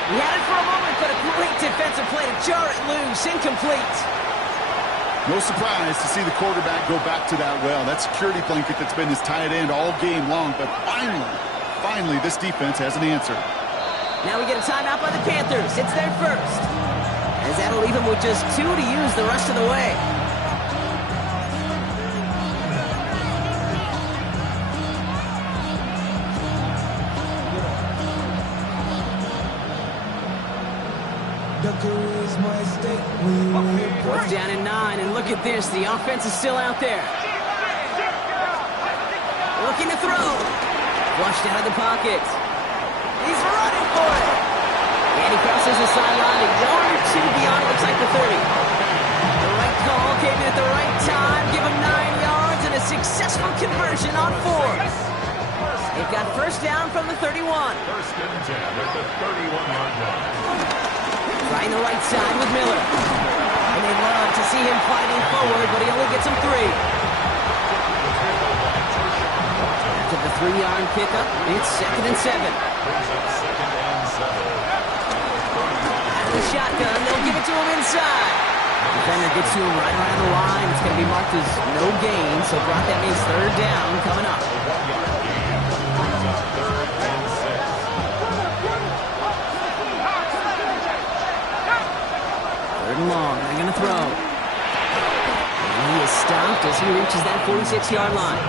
He had it for a moment, but a great defensive play to jar it loose. Incomplete. No surprise to see the quarterback go back to that well. That security blanket that's been his tight end all game long, but finally, this defense has an answer. Now we get a timeout by the Panthers. It's their first. As that'll leave him with just 2 to use the rest of the way. Fourth down and 9, and look at this. The offense is still out there. Looking to throw. Flushed out of the pocket. He's running for it. And he crosses the sideline a yard or 2 beyond, it looks like the 30. The right call came in at the right time. Give him 9 yards and a successful conversion on 4th. They've got first down from the 31. First and 10 at the 31-yard line. Trying the right side with Miller. And they love to see him fighting forward, but he only gets him 3. After the 3-yard pickup, it's second and 7. Out of the shotgun, they'll give it to him inside. Defender gets to him right around the line. It's going to be marked as no gain, so Brock, that means third down coming up. Third and long, they're going to throw. And he is stopped as he reaches that 46-yard line.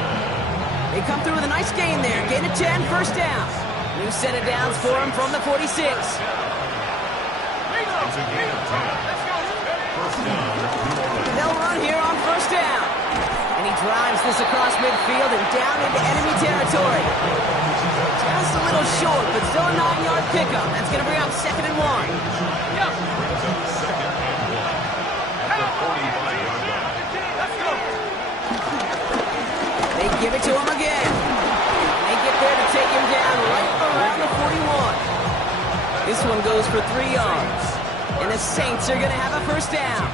They come through with a nice gain there. Gain of 10, first down. New set of downs for him from the 46. They'll run here on first down. And he drives this across midfield and down into enemy territory. Just a little short, but still a 9-yard pickup. That's going to bring up second and 1. They give it to him again. They get there to take him down right around the 41. This one goes for 3 yards. And the Saints are going to have a first down.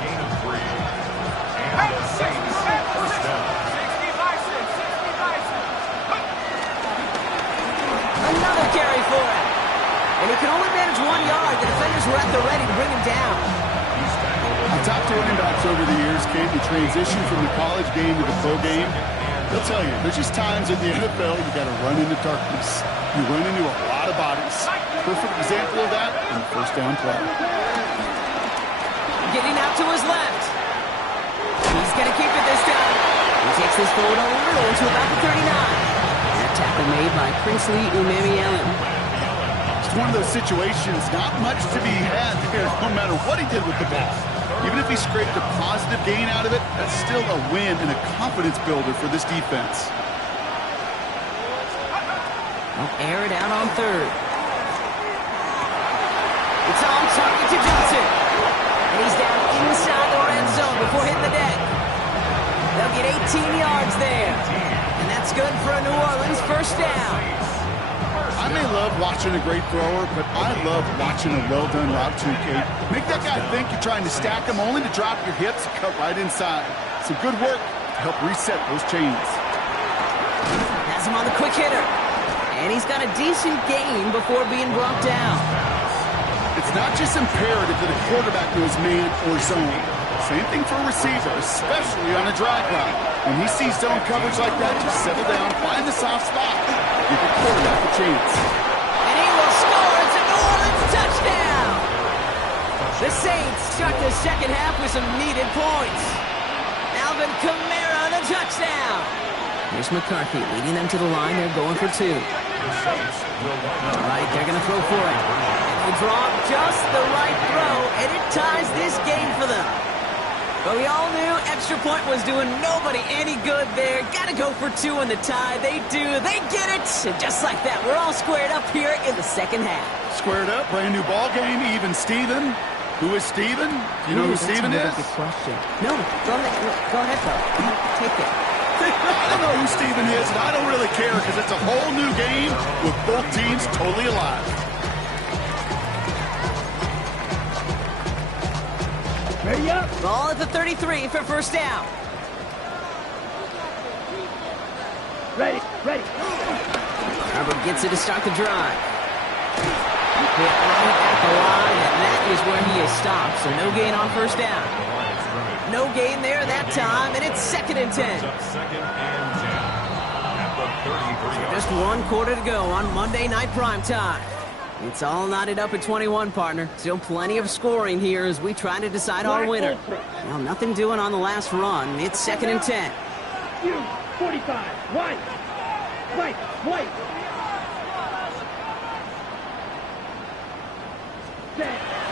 Another carry for him. And he can only manage 1 yard. The defenders were at the ready to bring him down. I've talked to running backs over the years, Kate, the transition from the college game to the pro game. They'll tell you, there's just times in the NFL you got to run into darkness. You run into a lot of bodies. Perfect example of that in the first down play. Getting out to his left. He's going to keep it this time. He takes this forward a little to about the 39. That tackle made by Princely Umami-Allen. It's one of those situations, not much to be had there, no matter what he did with the ball. Even if he scraped a positive gain out of it, that's still a win and a confidence builder for this defense. They'll air it out on third. It's on target to Johnson. And he's down inside the red zone before hitting the deck. They'll get 18 yards there. And that's good for a New Orleans first down. I may love watching a great thrower, but I love watching a well-done route too, Kate. Make that guy think you're trying to stack him only to drop your hips and cut right inside. Some good work to help reset those chains. Has him on the quick hitter. And he's got a decent gain before being brought down. It's not just imperative that a quarterback knows man or zone. Same thing for a receiver, especially on a drag route. When he sees zone coverage like that, just settle down, find the soft spot, give the quarterback a chance. And he will score. It's a New Orleans touchdown. The Saints start the second half with some needed points. Alvin Kamara, the touchdown. Here's McCarthy leading them to the line. They're going for 2. All right, they're going to throw for it. They draw just the right throw, and it ties this game for them. But we all knew extra point was doing nobody any good there. Got to go for two in the tie. They do. They get it. And just like that, we're all squared up here in the second half. Squared up, brand new ball game, even Steven. Who is Steven? Do you know who Steven is? That's a good question. No, go ahead, though. Take it. I don't know who Steven is, and I don't really care because it's a whole new game with both teams totally alive. Ready up. Ball at the 33 for first down. Ready. Herbert gets it to start the drive. Hit right at the line, and that is where he is stopped. So no gain on first down. No gain there that time, and it's 2nd and 10. Second and 10 at the 33. Just 1 quarter to go on Monday Night Primetime. It's all knotted up at 21, partner. Still plenty of scoring here as we try to decide our winner. Well, nothing doing on the last run. It's 2nd and 10. You, 45, white.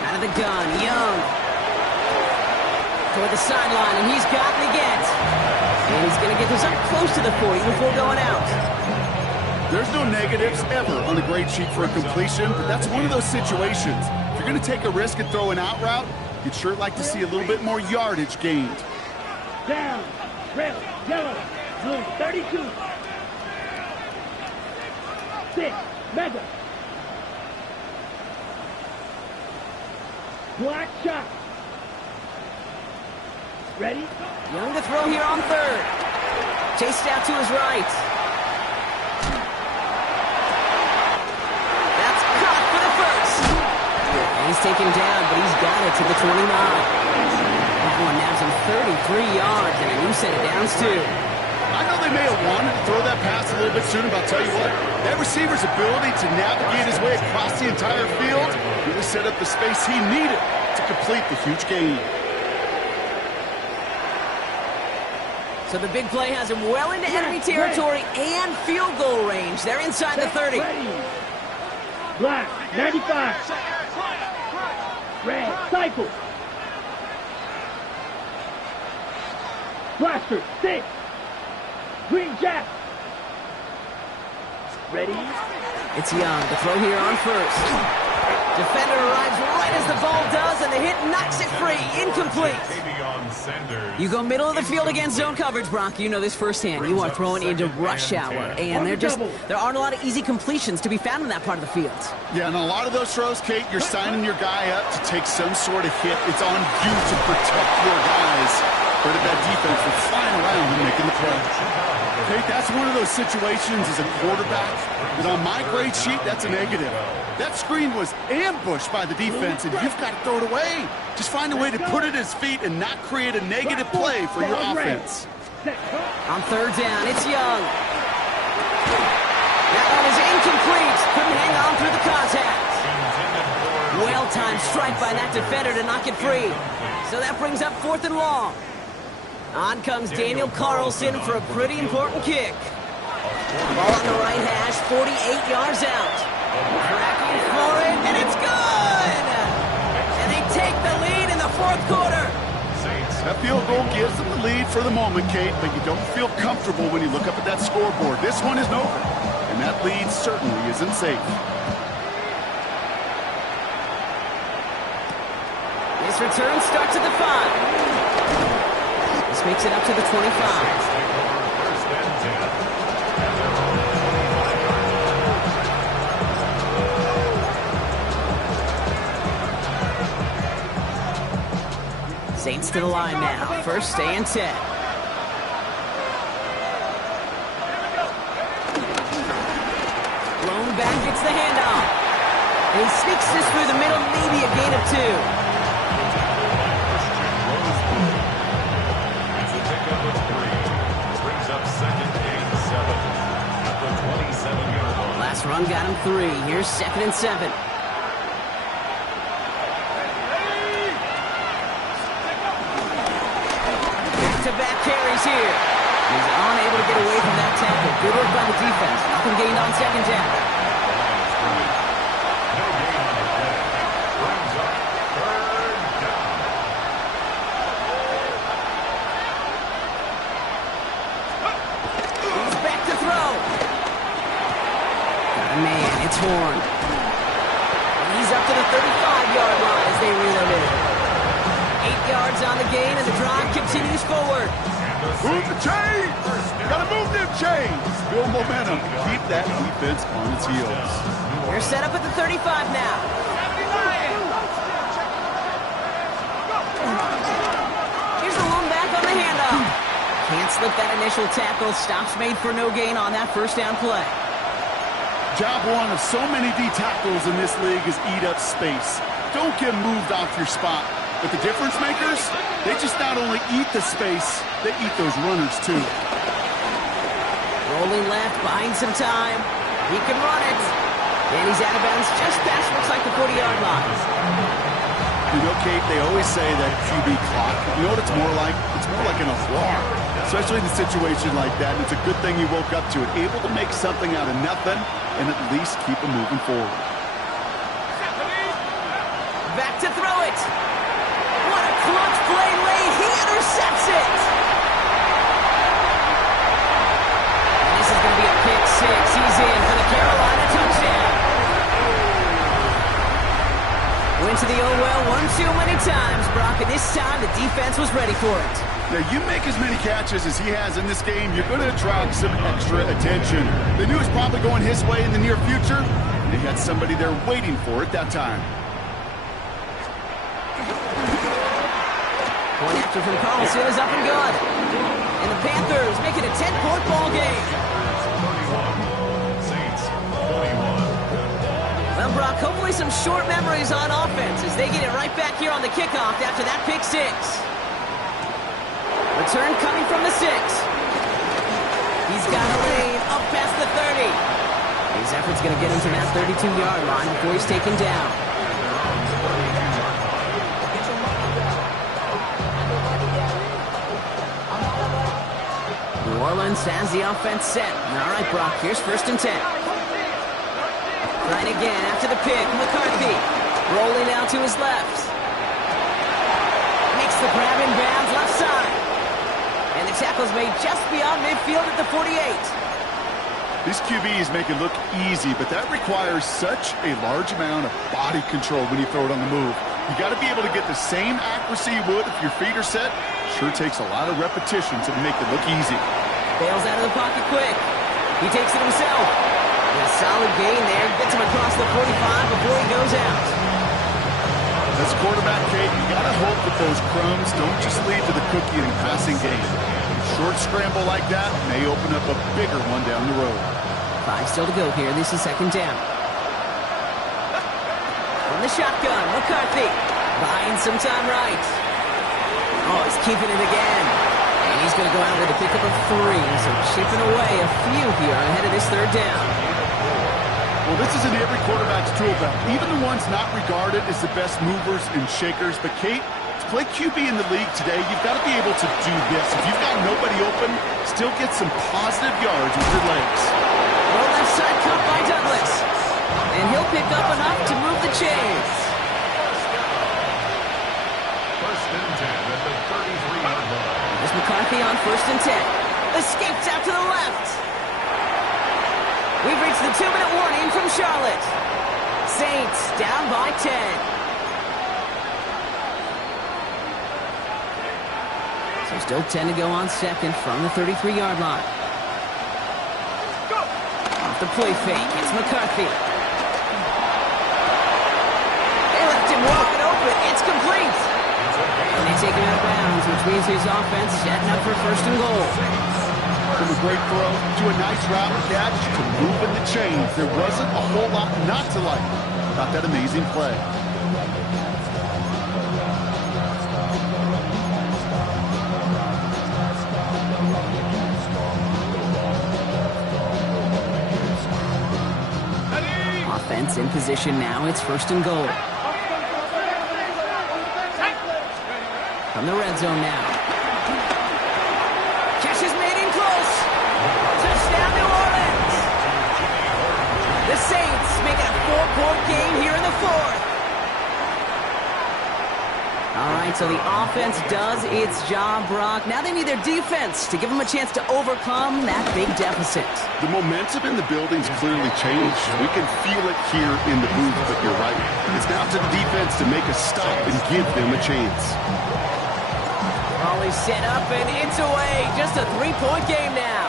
Out of the gun, Young. Toward the sideline, and he's got it again. And he's going to get this up close to the 40 before going out. There's no negatives ever on a grade sheet for a completion, but that's one of those situations. If you're going to take a risk and throw an out route, you'd sure like to see a little bit more yardage gained. Down, red, yellow, blue, 32. 6, mega. Black shot. Ready? Young to throw here on 3rd. Chased out to his right. That's caught for the first. And he's taken down, but he's got it to the 29. That one nabs him 33 yards, and a new set of downs, too. I know they may have wanted to throw that pass a little bit sooner, but I'll tell you what, that receiver's ability to navigate his way across the entire field really set up the space he needed to complete the huge gain. So the big play has him well into enemy territory and field goal range. They're inside the 30. Ready. Black, 95. Red, cycle. Blaster, 6. Green jack. Ready? It's Young to throw here on 1st. Defender arrives right as the ball does, and the hit knocks it free. Incomplete. You go middle of the field against zone coverage, Brock. You know this firsthand. You are throwing into rush hour, and there aren't a lot of easy completions to be found in that part of the field. Yeah, and a lot of those throws, Kate, you're signing your guy up to take some sort of hit. It's on you to protect your guys. But if that defense was flying around and making the play. Kate, that's one of those situations as a quarterback that on my grade sheet, that's a negative. That screen was ambushed by the defense, and you've got to throw it away. Just find a way to put it at his feet and not create a negative play for your offense. On 3rd down, it's Young. That one is incomplete. Couldn't hang on through the contact. Well-timed strike by that defender to knock it free. So that brings up 4th and long. On comes Daniel Carlson for a pretty important kick. Ball on the right hash, 48 yards out. Cracking for it, and it's good! And they take the lead in the 4th quarter. That field goal gives them the lead for the moment, Kate, but you don't feel comfortable when you look up at that scoreboard. This one isn't over, and that lead certainly isn't safe. This return starts at the 5. This makes it up to the 25. Saints to the line now. 1st and 10. Lone back gets the handoff. And he sneaks this through the middle, maybe a gain of 2. It's a pickup of 3. Brings up 2nd and 7 at the 27-yard line. Last run got him 3. Here's 2nd and 7. Back-to-back carries here. He's unable to get away from that tackle. Good work by the defense. Nothing gained on 2nd down. No gain on the play. Brings up 3rd down. the 35-yard line as they reel him in. 8 yards on the gain, and the drive continues forward. Move the chains! Gotta move them chains! Build momentum. Keep that defense on its heels. They're set up at the 35 now. Here's the one back on the handoff. Can't slip that initial tackle. Stops made for no gain on that first down play. Job one of so many D tackles in this league is eat up space. Don't get moved off your spot. But the difference makers, they just not only eat the space, they eat those runners too. Rolling left, buying some time. He can run it. And he's out of bounds just past looks like the 40-yard line. You know, Kate, they always say that QB clock. You know what it's more like? It's more like an alarm, especially in a situation like that. And it's a good thing you woke up to it, able to make something out of nothing and at least keep them moving forward. Back to throw it. What a clutch play late. He intercepts it. And this is going to be a pick six. He's in for the Carolina touchdown. Went to the oh well one too many times, Brock, and this time the defense was ready for it. Now, you make as many catches as he has in this game, you're going to attract some extra attention. They knew it was probably going his way in the near future, and they had somebody there waiting for it that time. Point after from Carlson is up and good. And the Panthers make it a 10-point ball game. 31. Saints 21. Well, Brock, hopefully some short memories on offense as they get it right back here on the kickoff after that pick six. Return coming from the 6. He's got a lane up past the 30. His effort's going to get him to that 32-yard line before he's taken down. New Orleans has the offense set. All right, Brock, here's 1st and 10. Right again after the pick. McCarthy rolling out to his left. Makes the grab in bounds left side. And the tackle's made just beyond midfield at the 48. These QBs make it look easy, but that requires such a large amount of body control when you throw it on the move. You got to be able to get the same accuracy you would if your feet are set. Sure takes a lot of repetitions to make it look easy. Bails out of the pocket quick. He takes it himself. And a solid gain there. Gets him across the 45 before he goes out. As a quarterback, Kate, you got to hope that those crumbs don't just lead to the cookie in the passing game. A short scramble like that may open up a bigger one down the road. 5 still to go here. This is 2nd down. From the shotgun, McCarthy. Buying some time right. Oh, he's keeping it again. And he's going to go out with a pickup of 3. So chipping away a few here ahead of this 3rd down. Well, this is in every quarterback's tool belt. Even the ones not regarded as the best movers and shakers. But, Kate, to play QB in the league today, you've got to be able to do this. If you've got nobody open, still get some positive yards with your legs. Well, left side cut by Douglas. And he'll pick up enough to move the chains. 1st and 10 at the 33-yard line. There's McCarthy on 1st and 10. Escapes out to the left. We've reached the 2-minute warning from Charlotte. Saints down by 10. So still 10 to go on 2nd from the 33-yard line. Off the play fake, it's McCarthy. They left him wide open. It's complete. And they take him out of bounds, which means his offense setting up for 1st and goal. From a great throw to a nice route catch to moving the chains. There wasn't a whole lot not to like about that amazing play. Offense in position now. It's 1st and goal. From the red zone now. Catch is made in close. Touchdown, New Orleans. The Saints make it a 4-point game here in the 4th. All right, And so the offense does its job, Brock. Now they need their defense to give them a chance to overcome that big deficit. The momentum in the building's clearly changed. We can feel it here in the booth, but you're right. It's now to the defense to make a stop and give them a chance. Ball is set up, and it's away. Just a three-point game now.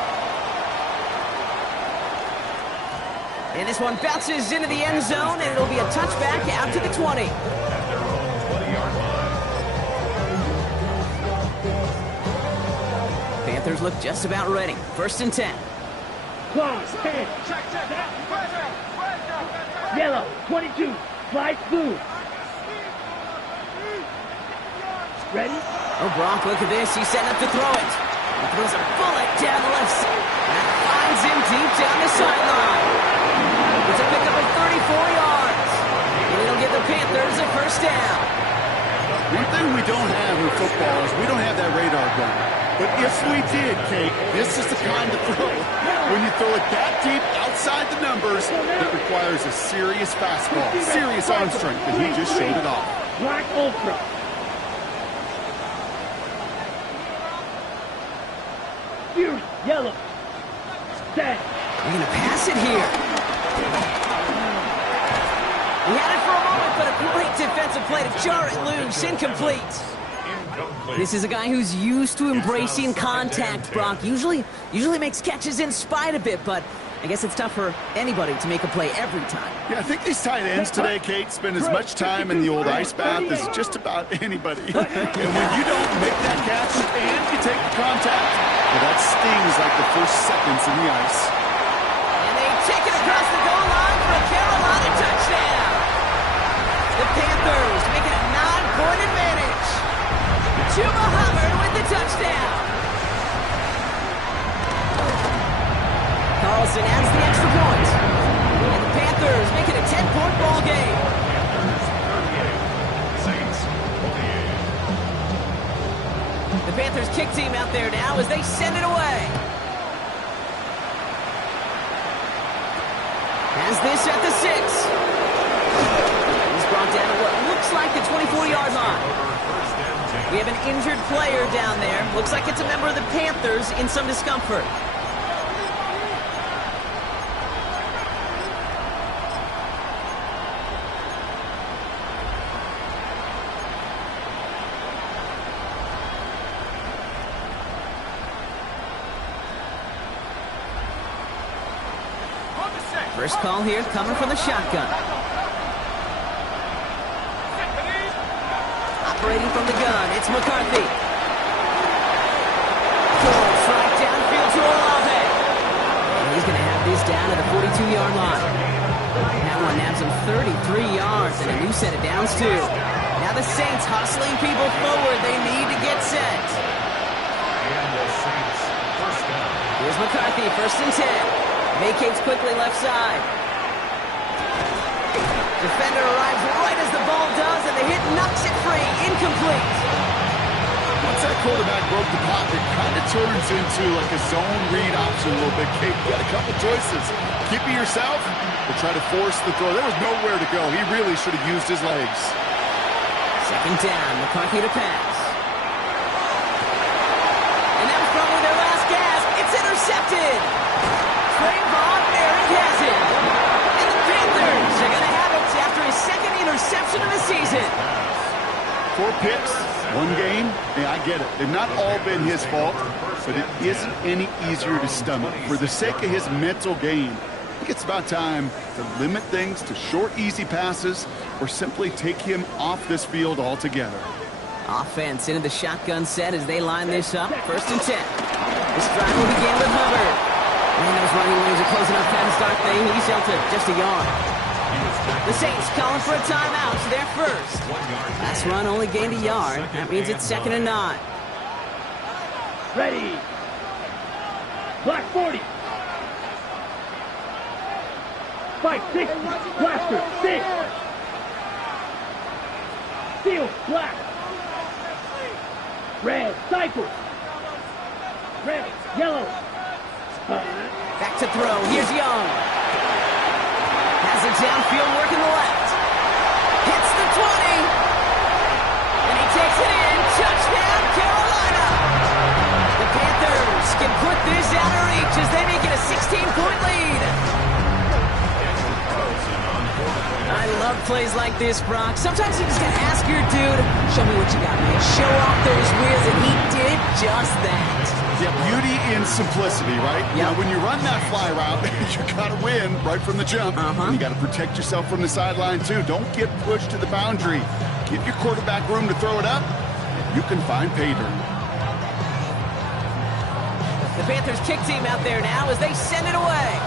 And this one bounces into the end zone, and it'll be a touchback out to the 20. At their own 20-yard line. Panthers look just about ready. 1st and 10. Claws, 10. Yellow, 22. Flies blue. Ready? Oh, Brock, look at this. He's setting up to throw it. He throws a bullet down the left side. That finds him deep down the sideline. It's a pickup of 34 yards. And it'll give the Panthers a 1st down. One thing we don't have in football is we don't have that radar gun. But if we did, Kate, this is the kind of throw. When you throw it that deep outside the numbers, it requires a serious fastball, serious arm strength, and he just showed it off. Black Ultra. Fury, yellow. Set. They're going to pass it here. He had it for a moment, but a great defensive play to jar it loose. Incomplete. This is a guy who's used to embracing contact, Brock. Usually makes catches in spite of it, but I guess it's tough for anybody to make a play every time. Yeah, I think these tight ends today, Kate, spend as much time in the old ice bath as just about anybody. And when you don't make that catch and you take the contact, well, that stings like the first seconds in the ice. And they take it across the goal line for a Carolina touchdown. The Panthers make it a 9-point advantage. Chuba Hubbard with the touchdown. Carlson adds the extra point. And the Panthers make it a 10-point ball game. Saints 28. The Panthers kick team out there now as they send it away. Has this at the 6. He's brought down at what looks like the 24-yard line. We have an injured player down there. Looks like it's a member of the Panthers in some discomfort. First call here coming from the shotgun. Operating from the gun, it's McCarthy. Throws right downfield to Olave. And he's going to have this down at the 42-yard line. That one nabs him 33 yards and a new set of downs, too. Now the Saints hustling people forward. They need to get set. And the Saints, 1st down. Here's McCarthy, 1st and 10. Vacates quickly left side. Defender arrives right as the ball does, and the hit knocks it free. Incomplete. Once that quarterback broke the pocket, it kind of turns into like a zone read option a little bit. Kate, you got a couple choices. Keep it yourself or try to force the throw. There was nowhere to go. He really should have used his legs. 2nd down, McCarthy to pass. And that was probably their last gasp. It's intercepted. Trayvon Merrick has it. And the Panthers are going to have it after his 2nd interception of the season. 4 picks, 1 game. Yeah, I get it. They've not all been his fault, but it isn't any easier to stomach. For the sake of his mental game, I think it's about time to limit things to short, easy passes or simply take him off this field altogether. Offense into the shotgun set as they line this up. 1st and 10. This drive will begin with Hubbard. And those running lanes are closing up that start thing. He's held to just a yard. The Saints calling for a timeout. So they're first. Last run only gained a yard. That means it's 2nd and 9. Ready. Black 40. Spike 6. Blaster 6. Steel black. Red cycle. Red yellow. Back to throw. Here's Young. Has it downfield, working the left. Hits the 20. And he takes it in. catches. They make it a 16-point lead. I love plays like this, Brock. Sometimes you just gotta ask your dude, show me what you got, man. Show off those wheels, and he did just that. Yeah, beauty in simplicity, right? Yep. Now, when you run that fly route, you gotta win right from the jump. And you gotta protect yourself from the sideline, too. Don't get pushed to the boundary. Give your quarterback room to throw it up. You can find pay dirt. The Panthers kick team out there now as they send it away.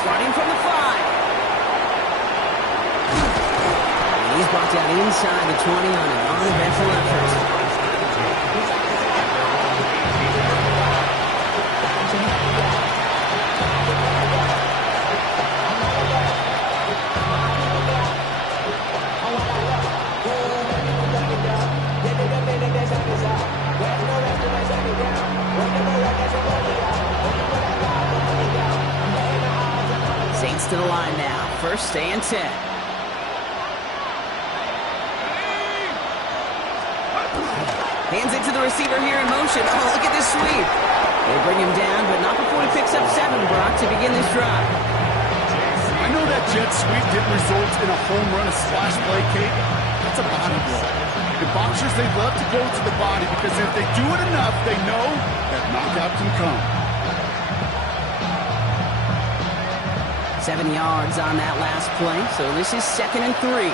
Starting from the 5. And he's brought down inside the 20 on an uneventful effort. Saints to the line now. First and 10. Hands it to the receiver here in motion. Oh, look at this sweep. They bring him down, but not before he picks up 7, Brock, to begin this drive. I know that jet sweep didn't result in a home run, a splash play, Kate. That's a body blow. In boxers, they love to go to the body because if they do it enough, they know that knockout can come. 7 yards on that last play, so this is 2nd and 3.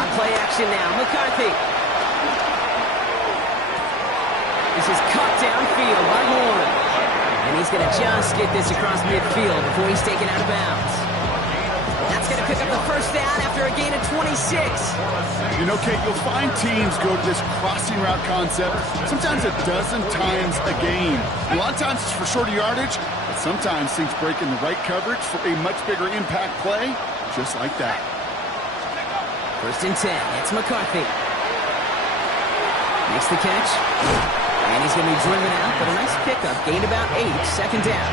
On play action now, McCarthy. This is cut downfield by Horn. And he's going to just get this across midfield before he's taken out of bounds. That's going to pick up the first down after a gain of 26. You know, Kate, you'll find teams go to this crossing route concept sometimes a dozen times a game. A lot of times it's for shorter yardage, but sometimes things break in the right coverage for a much bigger impact play, just like that. First and 10, it's McCarthy. Makes the catch. And he's going to be driven out, but a nice pickup. Gained about 8, 2nd down.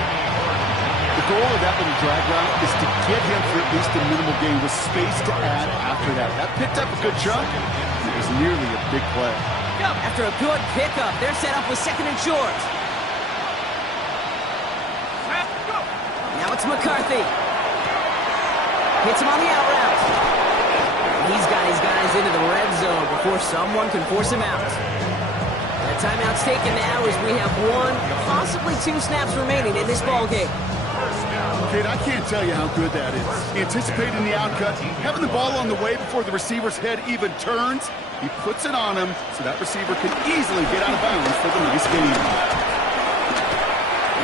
The goal of that little drag route is to get him for at least a minimal gain with space to add after that. That picked up a good chunk. It was nearly a big play. After a good pickup, they're set up with 2nd and short. Now it's McCarthy. Hits him on the out route. He's got his guys into the red zone before someone can force him out. That timeout's taken now as we have 1, possibly 2 snaps remaining in this ball game. Kate, I can't tell you how good that is. Anticipating the outcut, having the ball on the way before the receiver's head even turns, he puts it on him so that receiver can easily get out of bounds for the nice gain.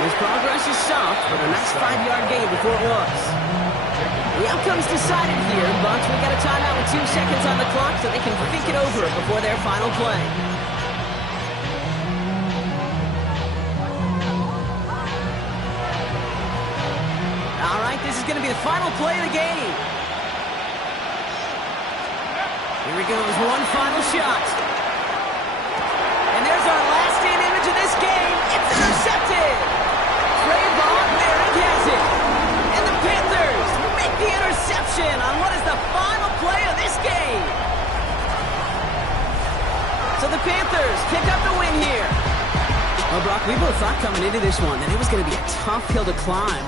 His progress is soft, but a nice 5-yard gain before it was. The outcome's decided here, but we got a timeout with 2 seconds on the clock so they can think it over before their final play. All right, this is going to be the final play of the game. Here he goes, one final shot. And there's our last-stand image of this game. It's intercepted. Trey Vaughn, there he has it. And the Panthers make the interception on what is the final play of this game. So the Panthers pick up the win here. Well, Brock, we both thought coming into this one that it was going to be a tough hill to climb.